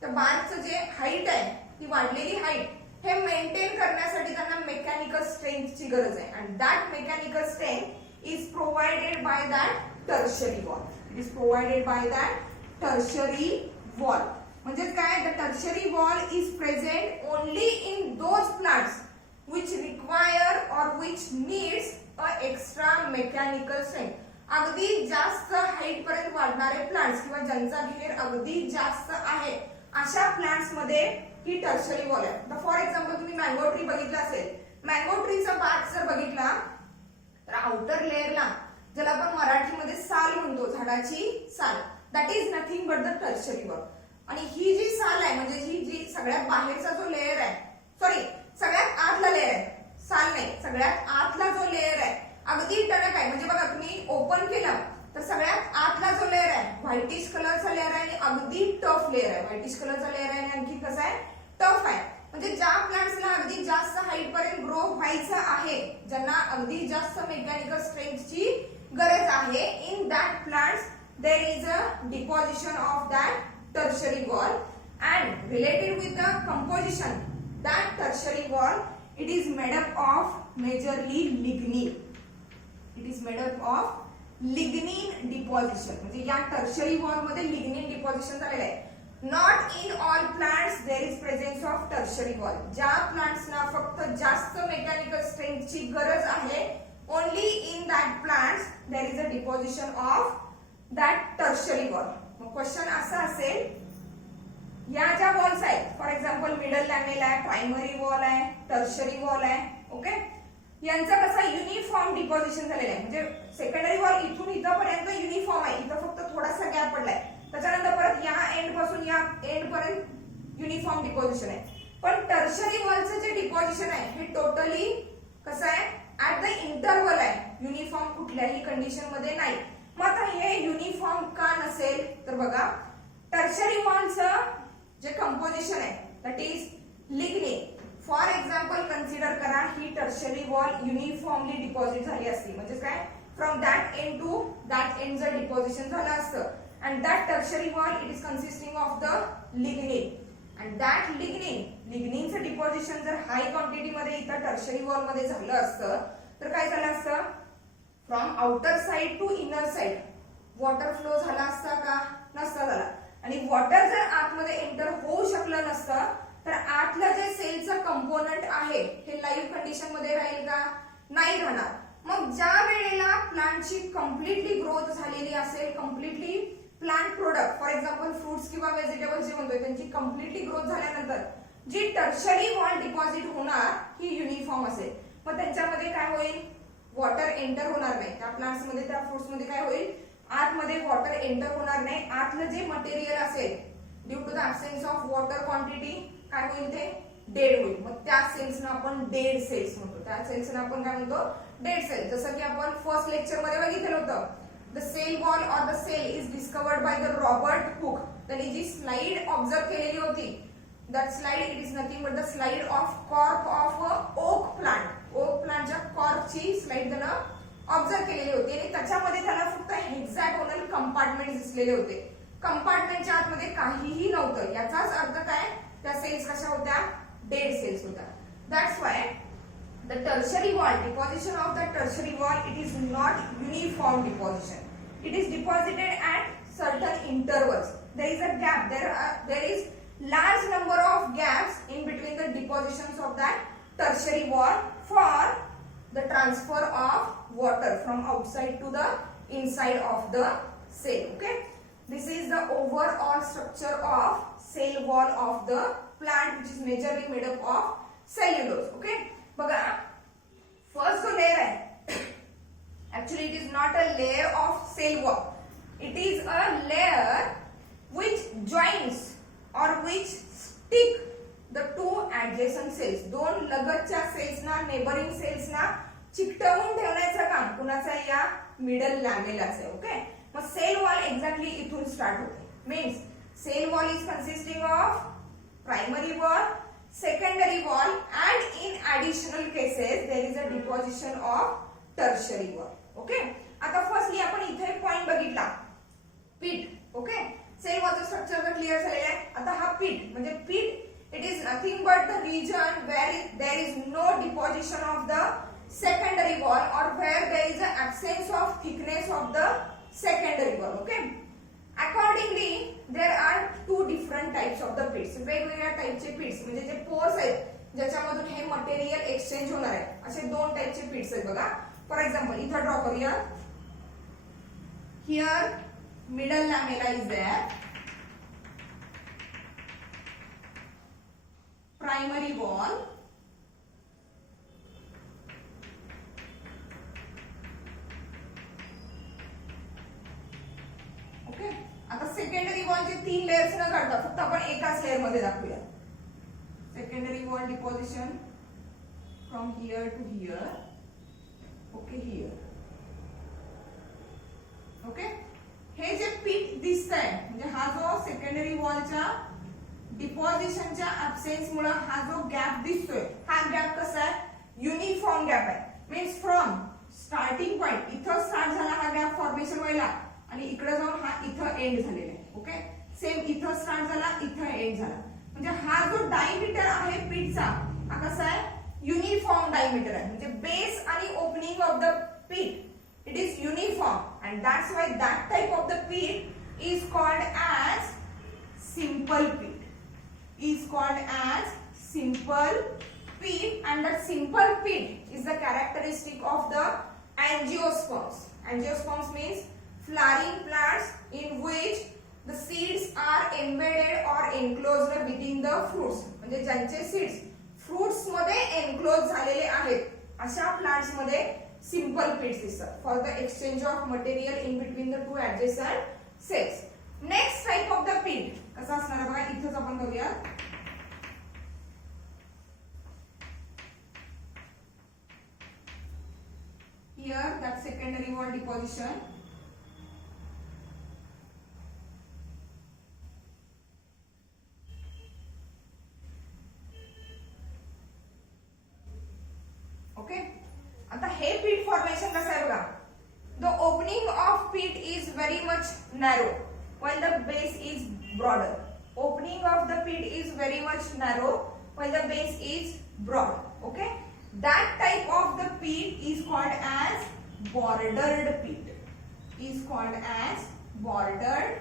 त्या बार्कचं जे हाईट आहे, ती वाढलेली हाईट हे मेंटेन करण्यासाठी त्यांना मेकॅनिकल स्ट्रेंथची गरज आहे. And that mechanical strength is provided bye that tertiary wall. It is provided bye that tertiary wall. म्हणजे काय, the tertiary wall is present only in those plants which require or or which needs a extra mechanical strength. अगदी जास्त height पर्यंत वाढणारे plants किंवा ज्यांचा घेर अगदी जास्त आहे अशा प्लांट्स मध्ये ही टर्शरी वॉल आहे. फॉर एक्झाम्पल तुम्ही मँगो ट्री बघितला असेल. मँगो ट्रीचा बाग जर बघितला तर आउटर लेअरला ज्याला आपण मराठीमध्ये साल म्हणतो, झाडाची साल, that is nothing but the tertiary wall. आणि ही जी साल आहे म्हणजे ही जी सगळ्यात बाहेरचा जो लेअर आहे, सॉरी सगळ्यात आतला लेअर आहे, साल नाही, सगळ्यात आतला जो लेअर आहे अगदी टणक आहे. म्हणजे बघा तुम्ही ओपन केलं तर सगळ्यात आतला जो लेअर आहे व्हाईटिश कलरचा लेअर आहे आणि अगदी टफ लेअर आहे. व्हाईटिश कलरचा लेअर आहे आणि आणखी कसा आहे, टफ आहे. म्हणजे ज्या प्लांट्सला अगदी जास्त हाईट पर्यंत ग्रो व्हायचं आहे, ज्यांना अगदी जास्त मेकॅनिकल स्ट्रेंथची गरज आहे, in that plants there is a deposition of that tertiary wall. And related with the composition, that tertiary wall, it is made up of majorly lignin. It is made up of lignin deposition. म्हणजे या tertiary wall मध्ये lignin deposition झालेलं आहे. Not in all plants there is presence of tertiary wall. ज्या plants ना फक्त जास्त mechanical strength ची गरज आहे, only in that plants there is a deposition of that tertiary wall. मग क्वेश्चन असा असेल, या ज्या वॉल्स आहेत फॉर एक्झाम्पल मिडल लॅमेला आहे, प्रायमरी वॉल आहे, टर्शरी वॉल आहे, ओके, यांचा कसा युनिफॉर्म डिपॉझिशन झालेला आहे. म्हणजे सेकंडरी वॉल इथून इथपर्यंत युनिफॉर्म आहे, इथं फक्त थोडासा गॅप पडलाय, त्याच्यानंतर परत या एंड पासून या एंड पर्यंत युनिफॉर्म डिपॉझिशन आहे. पण टर्शरी वॉलचं जे डिपॉझिशन आहे हे टोटली कसं आहे, ऍट द इंटरवल आहे, युनिफॉर्म कुठल्याही कंडिशन मध्ये नाही. मग आता हे युनिफॉर्म का नसेल तर बघा, टर्शरी वॉलचं जे कंपोजिशन आहे that is lignin. For example consider करा ही टर्शरी वॉल युनिफॉर्मली डिपॉझिट झाली असती, म्हणजे काय, from that end to that end जर डिपॉझिशन झालं असतं, and that tertiary wall it is consisting of the lignin. And that लिग्निनचं डिपॉझिशन जर हाय क्वांटिटी मध्ये इथं टर्शरी वॉल मध्ये झालं असतं तर काय झालं असतं, from outer side to inner side water flow झाला असता का, नसता झाला. आणि वॉटर जर आतमध्ये एंटर होऊ शकलं नसतं तर आतलं जे सेलचं कंपोनंट आहे हे लाईव्ह कंडिशन मध्ये राहील का, नाही राहणार. मग ज्या वेळेला प्लांटची कम्प्लिटली ग्रोथ झालेली असेल, completely plant product for example fruits किंवा व्हेजिटेबल्स जे म्हणतोय त्यांची कम्प्लिटली ग्रोथ झाल्यानंतर जी टर्शरी वॉल डिपॉझिट होणार ही युनिफॉर्म असेल. मग त्यांच्यामध्ये काय होईल, वॉटर एंटर होणार नाही. त्या प्लांट्स मध्ये, त्या फ्रुट्स मध्ये काय होईल, आतमध्ये वॉटर एंटर होणार नाही. आतलं जे मटेरियल असेल due to the absence of water quantity काय होईल, ते डेड होईल. मग त्या सेल्सना आपण डेड सेल्स म्हणतो. त्या सेल्सना आपण काय म्हणतो, डेड सेल. जसं की आपण फर्स्ट लेक्चर मध्ये बघितलं होतं, the cell wall or the cell is discovered by the Robert Hooke. त्यांनी जी स्लाइड ऑब्झर्व केलेली होती, that slide it is nothing but the slide of cork of oak plant. Oak प्लांटच्या कॉर्कची स्लाइड त्यानं ऑब्झर्व केलेली होती आणि त्याच्यामध्ये त्याला फक्त हेक्सागोनल कंपार्टमेंट दिसलेले होते. कंपार्टमेंटच्या आतमध्ये काहीही नव्हतं. याचाच अर्थ काय, त्या सेल्स कशा होत्या, डेड सेल्स होत्या. That's why the tertiary wall, deposition of the tertiary wall, it is not uniform deposition. It is deposited at certain intervals. There is a gap, there is large number of gaps in between the depositions of that tertiary wall for the transfer of water from outside to the inside of the cell. Okay, this is the overall structure of cell wall of the plant, which is majorly made up of cellulose. Okay, बघा first जो layer आहे actually it is not a layer of cell wall, it is a layer which joins or which stick the two adjacent cells. दोन लगतच्या cells ना, neighbouring cells ना चिकटवून ठेवण्याचं काम कुणाचं आहे, या मिडल लॅमेलाचं आहे. ओके, मग सेल वॉल एक्झॅक्टली इथून स्टार्ट होते. Means cell wall is consisting of primary wall, secondary wall and in additional cases there is a deposition of tertiary wall. Okay, आता फर्स्टली आपण इथे पॉइंट बघितला, पीट. ओके, सेल वॉलचं structure तर clear झालेलं आहे. आता हा पीट म्हणजे pit, it is nothing but the region where there is no deposition of the secondary wall or where there is an absence of thickness of the secondary wall. Okay, accordingly there are two different types of the pits. वेगवेगळ्या टाइपचे pits म्हणजे जे pores आहेत ज्याच्यामधून हे material exchange होणार आहे. असे दोन टाइपचे पीट्स आहेत बघा. फॉर एक्झाम्पल इथं ड्रॉ करूया. Here middle lamella is there, primary wall, okay. आता सेकंडरी वॉलचे 3 लेयर्स न काढता फक्त आपण एकाच लेयर मध्ये दाखवूया. Secondary wall deposition from here to here, okay, here, okay. हे जे पीठ दिसतंय म्हणजे हा जो सेकंडरी वॉलच्या डिपॉझिशनच्या ऍब्सेन्स मुळे हा जो गॅप दिसतोय, हा गॅप कसा आहे? युनिफॉर्म गॅप आहे. मीन्स फ्रॉम स्टार्टिंग पॉइंट इथं स्टार्ट झाला हा गॅप फॉर्मेशन व्हायला आणि इकडे जाऊन हा इथं एंड झालेला आहे. ओके, सेम इथं स्टार्ट झाला, इथं एंड झाला. म्हणजे हा जो डायमीटर आहे पीठचा हा कसा आहे? युनिफॉर्म डायमीटर आहे. म्हणजे बेस आणि ओपनिंग ऑफ द पीठ it is uniform, and that's why that type of the pit is called as simple pit, is called as simple pit. And that simple pit is the characteristic of the angiosperms. Angiosperms means flowering plants in which the seeds are embedded or enclosed within the fruits. म्हणजे ज्यांचे seeds fruits मध्ये एन्क्लोज झालेले आहेत अशा plants मध्ये simple pits दिसतात for the exchange of material in between the two adjacent cells. Next type of the pit कसा असणार आहे बघा. इथंच आपण बघूया. Here that secondary wall deposition, okay. आता हे पीट फॉर्मेशन कसं आहे बघा. द ओपनिंग ऑफ पीट is very much narrow while the base is broader. Opening of the pit is very much narrow while the base is broad. Okay, that type of the pit is called as bordered pit. Is called as bordered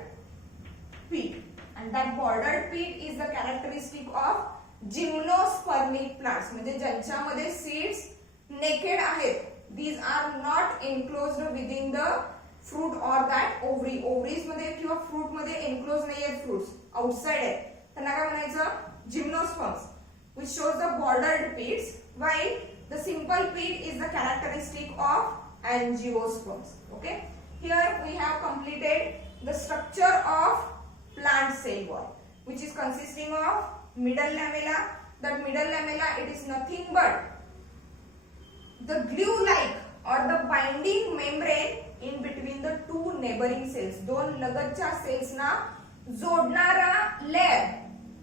pit, and that bordered pit is the characteristic of gymnospermic plants. म्हणजे ज्यांच्यामध्ये seeds naked आहेत. These are not enclosed within the fruit or that ovary. Ovaries मध्ये किंवा fruit मध्ये enclosed नाही आहेत fruits, outside आहेत. त्यांना काय म्हणायचं? Gymnosperms, which shows the bordered pits, while the simple pit is the characteristic of angiosperms. Okay, here we have completed the structure of plant cell wall, which is consisting of middle lamella. That middle lamella, it is nothing but the glue-like or the binding membrane in between the two neighboring cells. दोन लगतच्या cells ना जोडणारा layer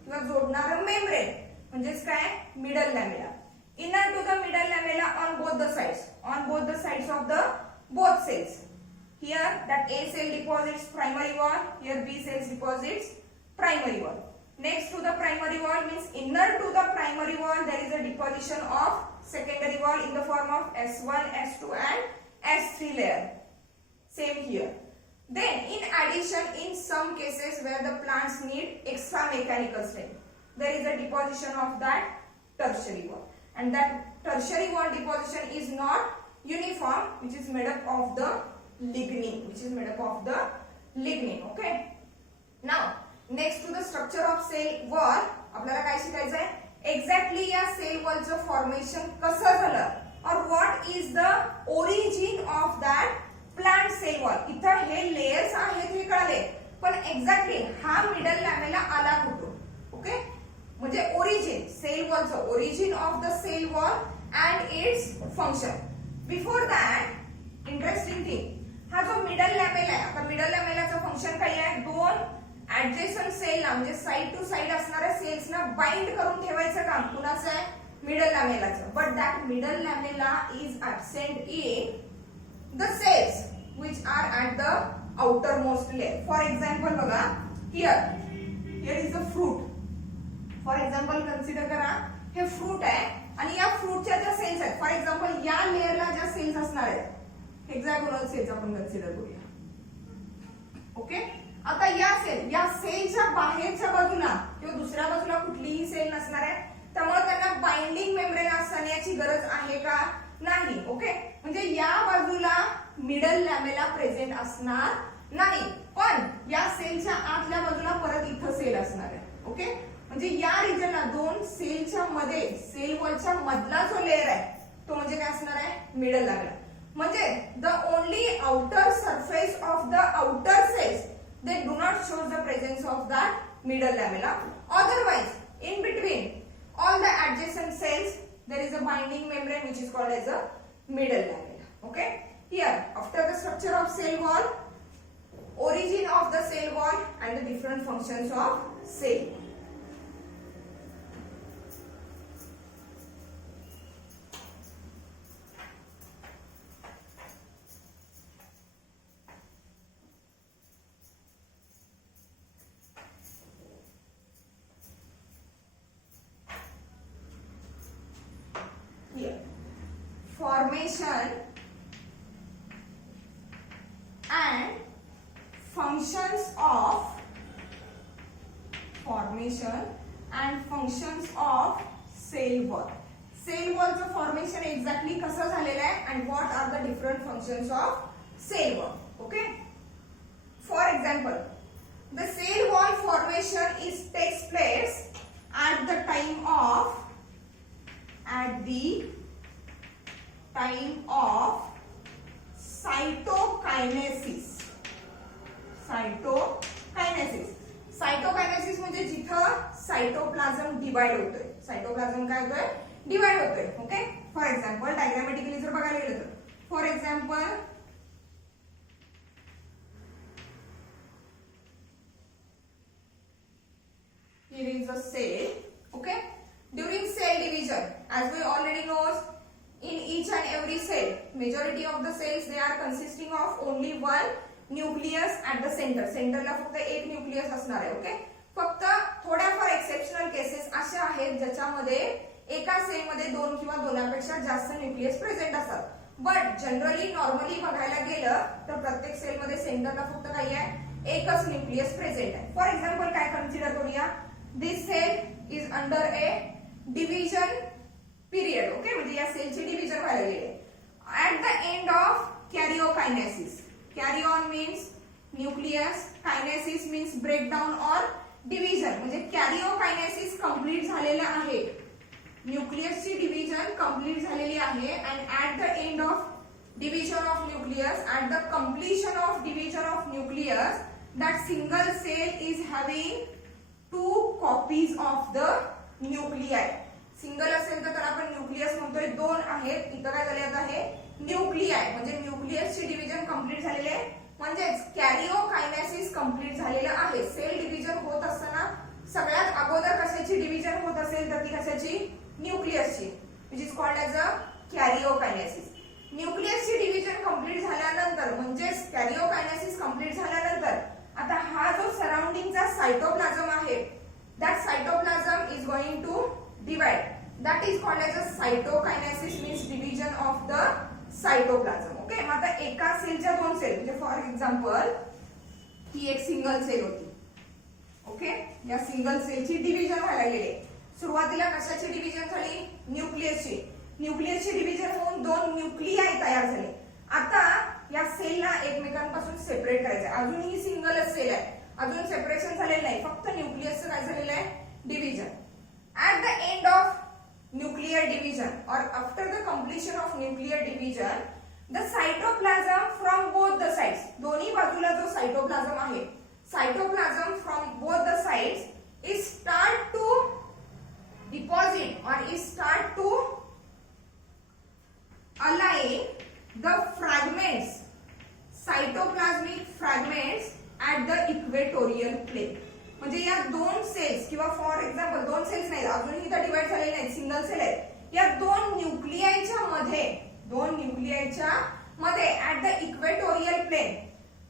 किंवा जोडणारा membrane म्हणजेच काय? Middle लॅमेला. Inner to the middle lamella on both the sides of the both cells. Here that A cell deposits primary wall, here B cells deposits primary wall. Next to the primary wall means inner to the primary wall there is a deposition of secondary wall in the form of S1, S2 and S3 layer. Same here. Then in addition, in some cases where the plants need extra mechanical strength, there is a deposition of that tertiary wall. And that tertiary wall deposition is not uniform, which is made up of the lignin. Okay. Now next to the structure of cell wall आपल्याला काय शिकायचं आहे? Exactly या sale वॉलचं formation कसं झालं और what is the origin of that plant cell wall. इथं हे लेयर्स आहेत हे कळले, पण एक्झॅक्टली हा मिडल लॅमेला आला कुठून? ओके, म्हणजे ओरिजिन सेल वॉलचं origin of the cell wall and its function. Before that interesting thing, हा जो मिडल लॅमेला आहे, आता मिडल लॅमेलाचं फंक्शन काय आहे? दोन ऍडजेसंट सेलला म्हणजे साइड टू साइड असणाऱ्या सेल्सना बाइंड करून ठेवायचं काम कुणाचं आहे? मिडल लॅमेलाचं. But that middle lamella is absent in the cells which are at the outermost layer. For example बघा, here is a fruit. For example consider करा, हे फ्रूट आहे आणि या फ्रूटच्या ज्या सेल्स आहेत, फॉर एक्झाम्पल या लेयरला ज्या सेल्स असणार आहेत, हेक्सागोनल सेल्स आपण कन्सिडर करूया. ओके, आता या सेलच्या बाहेरच्या बाजूला किंवा दुसऱ्या बाजूला कुठलीही सेल नसणार आहे, त्यामुळे त्यांना बाइंड असण्याची गरज आहे का? नाही. ओके, म्हणजे या बाजूला मिडल लॅमेला प्रेझेंट असणार नाही, पण या सेलच्या आतल्या बाजूला परत इथं सेल असणार आहे. ओके, म्हणजे या रिजनला दोन सेलच्या मध्ये सेल वॉलच्या मधला जो लेअर आहे तो म्हणजे काय असणार आहे? Middle lamella. म्हणजे the only outer surface of the outer cells they do not show the presence of that middle lamella. Otherwise, in between all the adjacent cells there is a binding membrane which is called as a middle lamella. Okay, here after the structure of cell wall, origin of the cell wall and the different functions of cell. Here, formation and functions of cell wall. Cell wall चं formation exactly कसं झालेलं आहे and what are the different functions of cell wall. Okay, for example, the cell wall formation takes place at the time of cytokinesis. Cytokinesis म्हणजे जिथं cytoplasm divide होतोय. Cytoplasm काय होतोय? Divide होतोय. ओके, फॉर एक्झाम्पल डायग्रामॅटिकली जर बघायला गेलं तर for example here is a cell. Okay, during cell division, as we already knows, in each and every cell, majority of the cells they are consisting of only one nucleus at the center. सेंटरला फक्त एक nucleus असणार आहे. Okay, फक्त थोड्याफार exceptional cases अशा आहेत ज्याच्यामध्ये एका सेल मध्ये दोन किंवा दोनापेक्षा जास्त न्यूक्लियस प्रेझेंट असतात. बट जनरली नॉर्मली बघायला गेलं तर प्रत्येक सेल मध्ये सेंटरला फक्त काही आहे? एकच न्यूक्लियस प्रेझेंट आहे. फॉर एक्झाम्पल काय कन्सिडर करूया? This cell is under a division period. Okay, म्हणजे या सेलची डिव्हिजन व्हायला गेली. At the end of karyokinesis. Karyon means nucleus, kinesis means breakdown or division. म्हणजे कॅरिओकायनेसिस कंप्लीट झालेलं आहे, न्यूक्लियसची डिव्हिजन कंप्लीट झालेली आहे. And at the end of division of nucleus, at the completion of division of nucleus, that single cell is having two copies of the nuclei. Single असेल तर आपण nucleus म्हणतोय, दोन आहेत, इथं काय झाले आता हे न्यूक्लिआय. म्हणजे न्यूक्लियसची डिव्हिजन कंप्लीट झालेली आहे, म्हणजेच कॅरिओकायनेसिस कंप्लीट झालेलं आहे. सेल डिव्हिजन होत असताना सगळ्यात अगोदर कशाची डिव्हिजन होत असेल तर ती कशाची? न्यूक्लियसची, which is called as a karyokinesis. न्यूक्लियसची डिव्हिजन कंप्लीट झाल्यानंतर म्हणजेच कॅरिओकायनेसिस कंप्लीट झाल्यानंतर आता हा जो सराउंडिंगचा सायटोप्लाझम आहे, that cytoplasm is going to divide. That is called as a cytokinesis, means division of the cytoplasm. Okay, मग आता एका सेलच्या दोन सेल, म्हणजे फॉर एक्झाम्पल ही एक सिंगल सेल होती. ओके, या सिंगल सेलची डिव्हिजन व्हायला गेली. सुरुवातीला कशाची डिव्हिजन झाली? न्यूक्लियसची. न्यूक्लियसची डिव्हिजन होऊन दोन न्यूक्लिआय तयार झाले. आता या सेलला एकमेकांपासून सेपरेट करायचं आहे. अजून ही सिंगलच सेल आहे, अजून सेपरेशन झालेलं नाही, फक्त न्यूक्लियसचं काय झालेलं आहे? Division. At the end of nuclear division or after the completion of nuclear division, the cytoplasm from both the sides, दोन्ही बाजूला जो सायटोप्लाझम आहे, cytoplasm from both the sides is start to deposit or is start to align the fragments, cytoplasmic fragments at the equatorial plane. म्हणजे या दोन cells किंवा for example दोन cells नाही, अजूनही तर डिवाइड झालेले नाहीत, सिंगल सेल आहेत. या दोन न्यूक्लिआयच्या मध्ये at the equatorial plane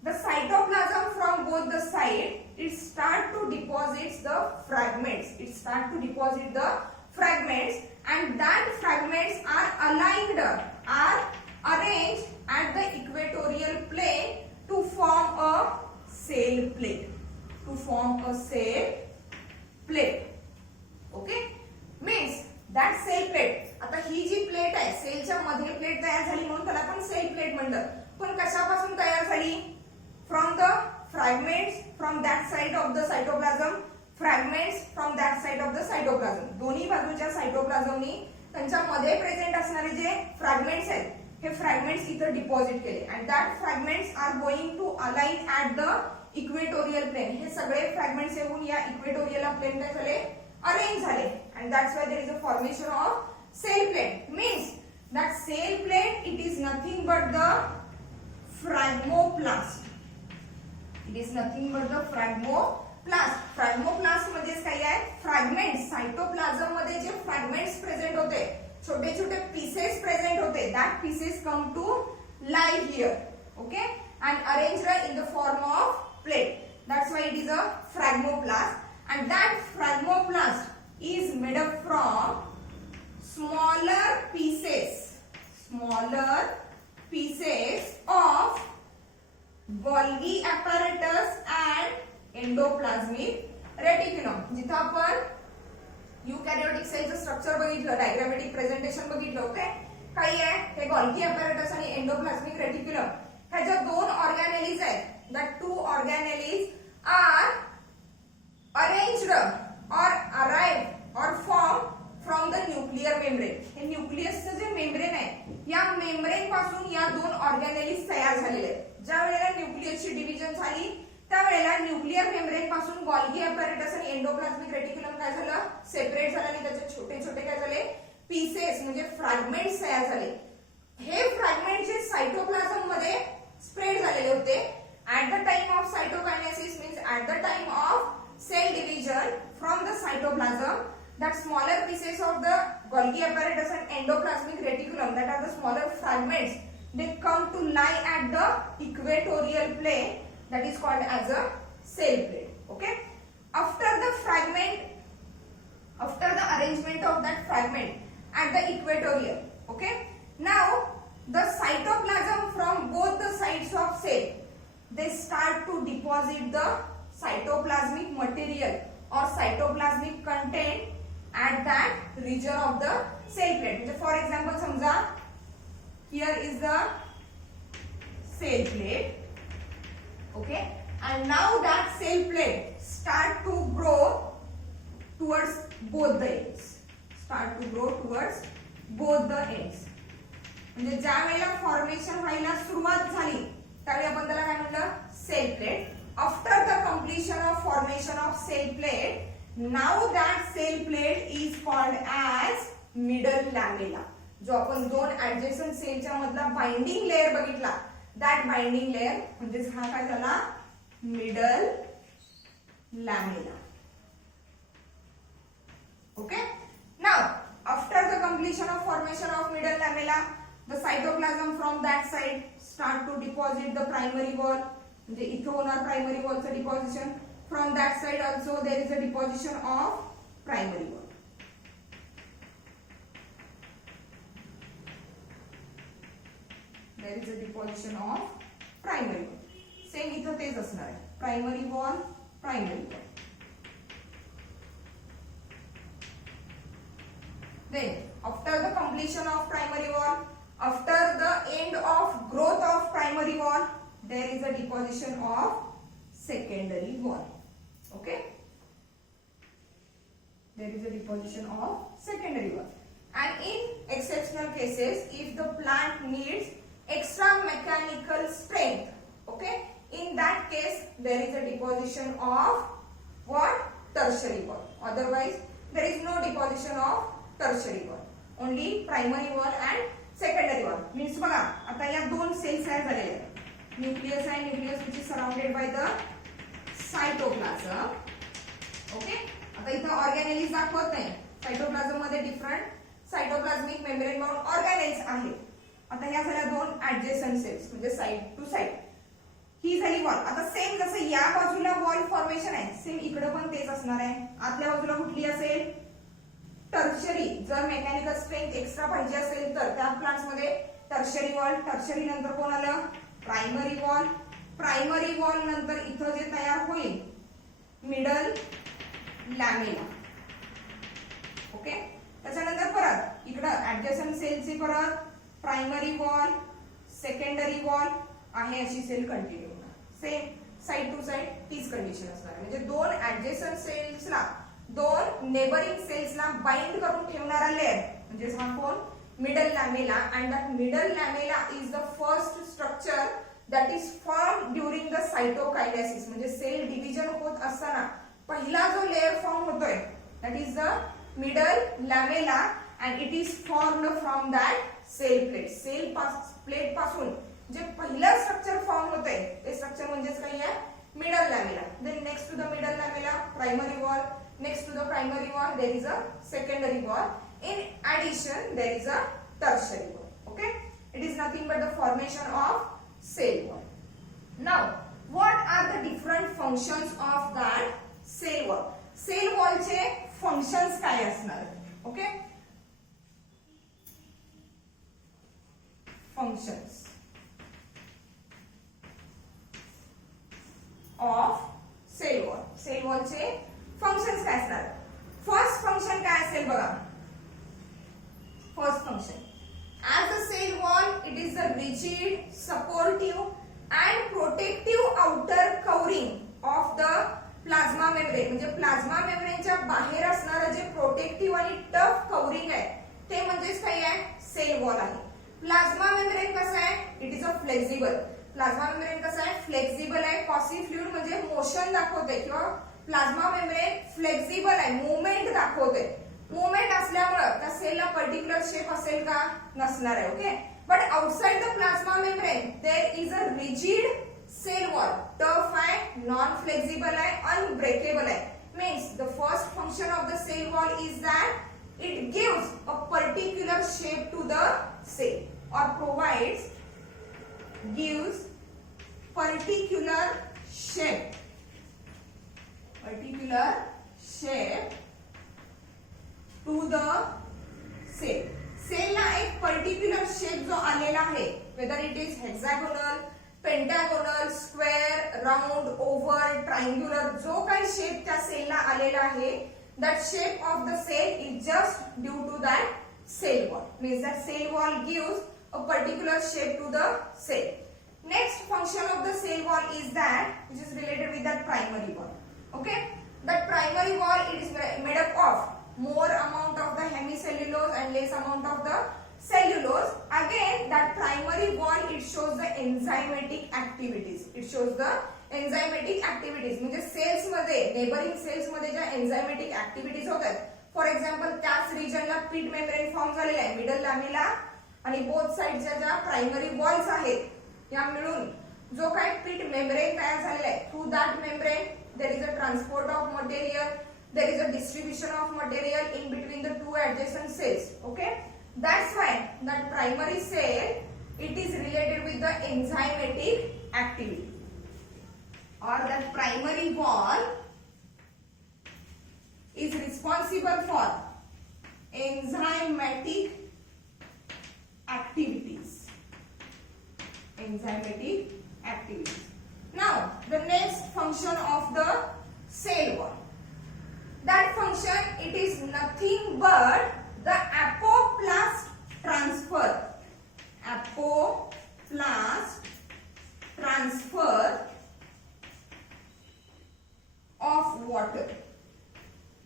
the cytoplasm from both the side, it start to deposit the fragments. It start to deposit the fragments, and that fragments are aligned, are arranged at the equatorial plane to form a cell plate. To form a cell plate. Okay? Means that cell plate. आता ही side of the cytoplasm. दोन्ही बाजूच्या सायटोप्लाझमनी त्यांच्या मध्ये present असणारे जे fragments आहेत हे fragments इथं डिपॉझिट केले and that fragments are going to align at the equatorial plane. हे सगळे फ्रॅगमेंट्स येऊन या इक्वेटोरियल प्लेन काय झाले अरेंज झाले and that's why there is a formation of cell plate. Means that cell plate it is nothing but the phragmoplast. It is nothing but the phragmoplast. Phragmoplast मध्ये काय आहे fragments. Cytoplasm मध्ये जे fragments present होते छोटे छोटे pieces present होते that pieces come to lie here, okay, and arranged in the form of plate. That's why it is a phragmoplast and that phragmoplast is made up from smaller pieces of Golgi apparatus and endoplasmic reticulum. जिथं आपण युकॅरियोटिक सेलचं structure बघितलं diagrammatic presentation बघितलं okay. काही आहे हे Golgi apparatus आणि endoplasmic reticulum ह्याच्या दोन ऑर्गॅनेलिज आहेत. That two organelles are arranged or arrived or formed from the nuclear membrane. हे न्यूक्लियसचं जे मेम्ब्रेन आहे या मेम्ब्रेन पासून या दोन ऑर्गॅनेलिज तयार झालेले आहेत. ज्या वेळेला न्यूक्लियसची डिव्हिजन झाली त्यावेळेला न्यूक्लियर मेम्ब्रेन पासून Golgi apparatus आणि एंडोप्लाझ्मिक रेटिक्युलम काय झालं सेपरेट झालं आणि त्याचे छोटे छोटे काय झाले पीसेस म्हणजे फ्रॅगमेंट्स तयार झाले. हे फ्रॅगमेंट जे सायटोप्लाझम मध्ये स्प्रेड झालेले होते at the time of cytokinesis means at the time of cell division from the cytoplasm. That smaller pieces of the Golgi apparatus and endoplasmic reticulum, that are the smaller fragments, they come to lie at the equatorial plane, that is called as a cell plate. Okay. After the arrangement of that fragment at the equatorial, okay. Now the cytoplasm from both the sides of cell, they start to deposit the cytoplasmic material or cytoplasmic content at that region of the cell plate. For example, समजा here is the cell plate, okay, and now that cell plate start to grow towards both the ends. म्हणजे ज्या वेळेला formation व्हायला सुरुवात झाली त्यावेळी आपण त्याला काय म्हणलं cell plate. After the completion of formation of cell plate, now that cell plate is called as middle lamella. जो आपण दोन adjacent सेलच्या मधला बाइंडिंग लेयर बघितला that बाइंडिंग लेयर म्हणजे हा काय झाला middle लॅमेला. Okay, now after the completion of formation of middle lamella, the cytoplasm from that side start to deposit the primary wall. म्हणजे इथे होणार प्रायमरी वॉलचं deposition. From that side also there is a deposition of primary wall. There is a deposition of primary wall. Same इथं तेच असणार आहे primary wall. Then after the completion of primary wall, after the end of growth of primary wall, there is a deposition of secondary wall. Okay, there is a deposition of secondary wall. And in exceptional cases, if the plant needs extra mechanical strength, okay, in that case there is a deposition of what tertiary wall. Otherwise there is no deposition of tertiary wall, only primary wall and secondary wall. Means बघा आता या दोन cells तयार झालेले आहेत. Nucleus आहे, nucleus which is surrounded by the cytoplasm. Okay, आता इथं ऑर्गॅनेलिज दाखवत नाही. सायटोप्लाझम मध्ये डिफरंट सायटोप्लाझमिक मेम्ब्रेन म्हणून ऑर्गॅनेल्स आहेत. आता ह्या झाल्या दोन ऍडजेसंट सेल्स म्हणजे साइड टू साइड. ही झाली वॉल. आता सेम जसं या बाजूला वॉल फॉर्मेशन आहे सेम इकडे पण तेच असणार आहे. आतल्या बाजूला कुठली असेल टर्शरी. जर मेकॅनिकल स्ट्रेंथ एक्स्ट्रा पाहिजे असेल तर त्या प्लांट्स मध्ये टर्शरी वॉल. टर्शरी नंतर कोण आलं प्रायमरी वॉल. प्रायमरी वॉल नंतर इथं जे तयार होईल मिडल लॅमेला. ओके, त्याच्यानंतर परत इकडं ऍडजसंट सेलची परत प्रायमरी वॉल सेकंडरी वॉल आहे अशी सेल कंटिन्यू होणार. सेम साइड टू साइड तीच कंडिशन असणार. म्हणजे दोन ऍडजसंट सेल्सला दोन नेबरिंग सेल्सला बाइंड करून ठेवणारा लेअर म्हणजे हा कोण middle lamella and that middle lamella is the first structure that is form during the cytokinesis म्हणजे सेल डिव्हिजन होत असताना पहिला जो लेअर फॉर्म होतोय that is the middle lamella and it is formed from that cell plate. Cell plate पासून जे पहिलं structure form होतंय ते स्ट्रक्चर म्हणजेच काय आहे middle lamella. Then next to the middle lamella primary wall, next to the primary wall there is a secondary wall. In addition, there is a tertiary wall. Okay, it is nothing but the formation of cell wall. Now, what are the different functions of that cell wall? Cell wall चे functions काय असणार? Okay, functions of cell wall. Cell wall चे functions काय असणार? First function काय असेल बघा. First function, as the cell wall, it is the rigid, supportive and protective outer covering of the plasma membrane. म्हणजे प्लाझ्मा मेम्ब्रेनच्या बाहेर असणारे जे प्रोटेक्टिव्ह आणि टफ कव्हरिंग आहे ते म्हणजेच काय आहे सेल वॉल आहे. प्लाझ्मा मेम्ब्रेन कसं आहे it is a flexible. Plasma membrane कसं आहे फ्लेक्झिबल आहे. पॉसी फ्लुइड म्हणजे मोशन दाखवते किंवा प्लाझ्मा मेम्ब्रेन फ्लेक्झिबल आहे मूवमेंट दाखवते. मूवमेंट असल्यामुळे त्या सेलला पर्टिक्युलर शेप असेल का नसणार आहे. Okay, but outside the plasma membrane there is a rigid cell wall. Tough आहे, नॉन फ्लेक्झिबल आहे, अनब्रेकेबल आहे. Means the first function of the cell wall is that it gives a particular shape to the cell और provides gives particular shape to the cell. सेलला एक particular shape जो आलेला आहे whether it is hexagonal, pentagonal, square, round, oval, triangular जो काही shape त्या सेलला आलेला आहे that shape of the cell is just due to that cell wall. Means that cell wall gives a particular shape to the cell. Next function of the cell wall is that which is related with that primary wall. Okay, that primary wall it is made up of more amount of the hemicellulose and less amount of the cellulose. Again, that primary wall it shows the enzymatic activities. It shows the enzymatic activities. म्हणजे cells मध्ये neighbouring cells मध्ये ज्या enzymatic activities होतात. For example त्याच रिजनला पीट membrane form झालेला आहे middle लॅमेला आणि बोथ साइडच्या ज्या प्रायमरी वॉल्स आहेत या मिळून जो काही पीट मेम्ब्रेन तयार झालेला आहे through that membrane there is a transport of material. There is a distribution of material in between the two adjacent cells. Okay, that's why that primary cell it is related with the enzymatic activity, or that primary wall is responsible for enzymatic activities. Enzymatic activities. Now, the next function of the cell wall. That function it is nothing but the apoplast transfer. Apoplast transfer of water.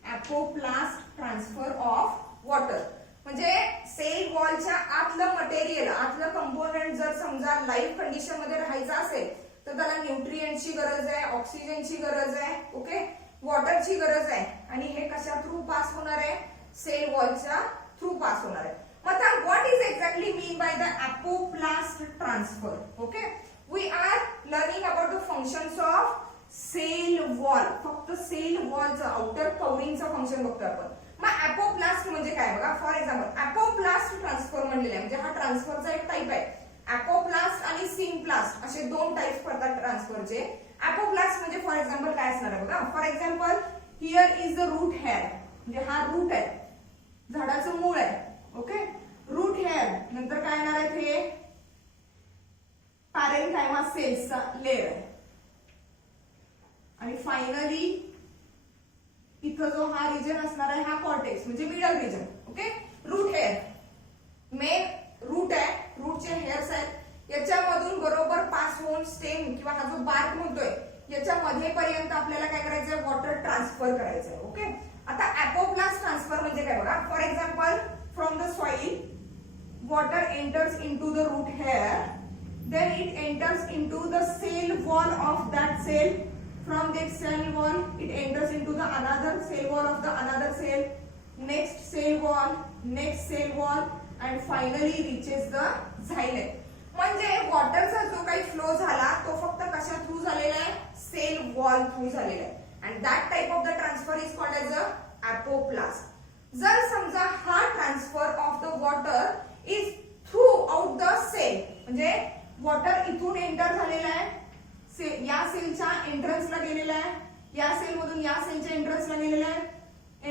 Apoplast transfer of water. म्हणजे sale वॉलच्या आतलं material आतलं component जर समजा life condition मध्ये राहायचं असेल तर त्याला न्यूट्रिएंटची गरज आहे, ऑक्सिजनची गरज आहे, ओके, वॉटरची गरज आहे आणि हे कशा थ्रू पास होणार आहे सेल वॉलच्या थ्रू पास होणार आहे. मग what is exactly mean by the apoplast transfer. Okay, we are learning about the functions of cell wall. फक्त सेल वॉलचं आउटर कव्हरिंगचं फंक्शन बघतोय आपण. मग अपोप्लास्ट म्हणजे काय बघा. फॉर एक्झाम्पल अपोप्लास्ट ट्रान्सफर म्हणलेलं आहे म्हणजे हा ट्रान्सफरचा एक टाइप आहे. अपोप्लास्ट आणि सिंप्लास्ट असे दोन टाइप्स पडतात ट्रान्सफरचे. अपोप्लास्ट म्हणजे फॉर एक्झाम्पल काय असणार आहे बघा. For example here is the root hair म्हणजे हा रूट आहे झाडाचं मूळ आहे. ओके, रूट हेअर नंतर काय येणार आहे हे पॅरेन्काइमा सेल्सचा लेअर आहे आणि फायनली इथं जो हा रिजन असणार आहे हा कॉर्टेक्स म्हणजे middle region. Okay, root hair main root आहे, रूटचे हेअर्स आहेत याच्यामधून बरोबर पास होऊन स्टेम किंवा हा जो बार्क म्हणतोय याच्या मध्येपर्यंत आपल्याला काय करायचंय वॉटर ट्रान्सफर करायचंय. ओके, आता apoplast enters into the root hair, then it enters into the cell wall of that cell. From that cell wall, it enters into the another cell wall of the another cell, next cell wall, and finally reaches the xylem. म्हणजे वॉटरचा जो काही flow झाला तो फक्त कशा through झालेला आहे, sale wall through झालेला आहे. And that type of the transfer is called as a apoplast. जर समजा हा transfer of the water is throughout the cell, म्हणजे वॉटर इथून एंटर झालेला आहे, या सेलच्या एंट्रन्सला गेलेला आहे, या सेल मधून या सेलच्या एंट्रन्सला गेलेला आहे,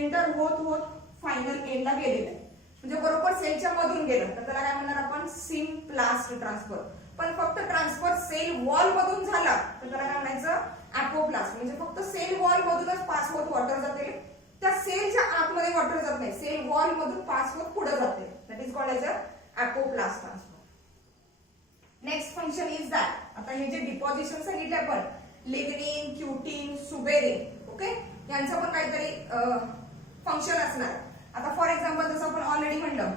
एंटर होत होत फायनल एंडला गेलेला आहे, म्हणजे बरोबर सेलच्या मधून गेलं तर त्याला काय म्हणणार आपण, सिम्प्लास्ट ट्रान्सफर. पण फक्त ट्रान्सफर सेल वॉल मधून झाला तर त्याला काय म्हणायचं, अपोप्लास्ट. म्हणजे फक्त सेल वॉल मधूनच पास होत वॉटर जाते, त्या सेलच्या आतमध्ये वॉटर जात नाही, सेल वॉल मधून पास होत पुढे जाते. That is called as a apoplast transfer. Next function is that, आता हे जे डिपॉझिशन सांगितले आपण, लिग्निन, क्युटिन, सुबेरिन, ओके, यांचं पण काहीतरी फंक्शन असणार. आता फॉर एक्झाम्पल जसं आपण ऑलरेडी म्हणलं,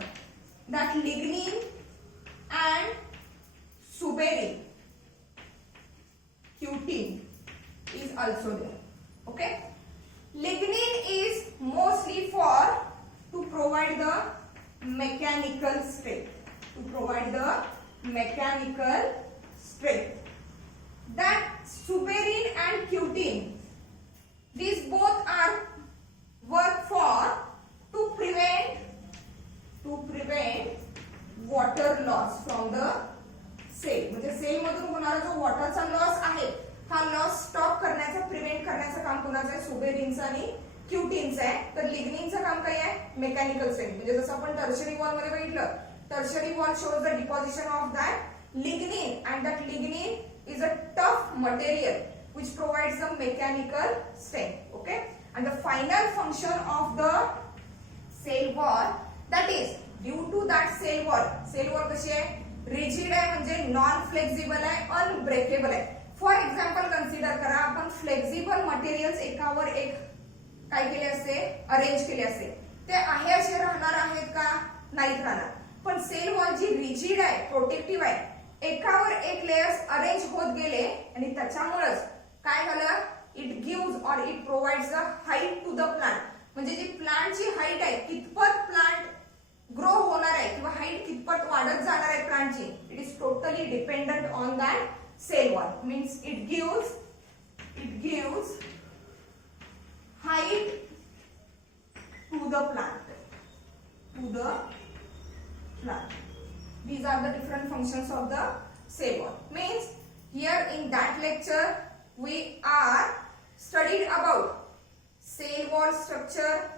that lignin and suberin, cutin is also there. Okay, lignin is mostly for to provide the mechanical strength, that suberin and cutin, these both are work for to prevent water loss from the cell. म्हणजे sale मधून होणारा जो वॉटरचा loss आहे हा loss stop करण्याचं, prevent करण्याचं काम कोणाचं आहे, सुबेरिनचं आणि क्युटिनचं आहे. तर लिग्निनचं काम काय आहे, मेकॅनिकल स्ट्रेंथ. म्हणजे जसं आपण टर्शरी वॉल मध्ये बघितलं, tertiary wall shows the deposition of that lignin, and that lignin is a tough material which provides the mechanical strength. Okay, and the final function of the cell wall, that is due to that cell wall कशी आहे, rigid आहे, म्हणजे non flexible आहे, unbreakable आहे. For example consider करा, आपण flexible materials एकावर एक काय केले असते, अरेंज केले असते, ते आहे असे राहणार आहेत का, नाहीत राहणार. पण सेल वॉल जी रिजिड आहे, प्रोटेक्टिव्ह आहे, एकावर एक लेयर्स अरेंज होत गेले आणि त्याच्यामुळेच काय झालं, it gives or it provides the height to the plant. म्हणजे जी प्लांटची हाईट आहे, कितपत प्लांट ग्रो होणार आहे किंवा हाईट कितपत वाढत जाणार आहे प्लांटची, it is totally dependent on that cell wall. Means it gives height to the plant. These are the different functions of the cell wall. Means here in that lecture we are studied about cell wall structure,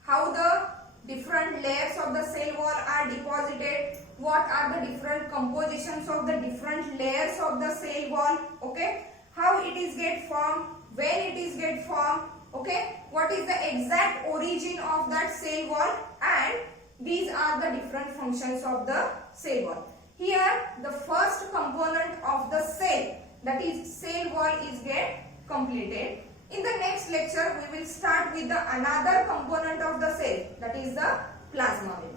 how the different layers of the cell wall are deposited, what are the different compositions of the different layers of the cell wall, okay, how it is get formed, when it is get formed, okay, what is the exact origin of that cell wall, and these are the different functions of the cell wall. Here the first component of the cell, that is cell wall, is get completed. In the next lecture we will start with the another component of the cell, that is the plasma membrane.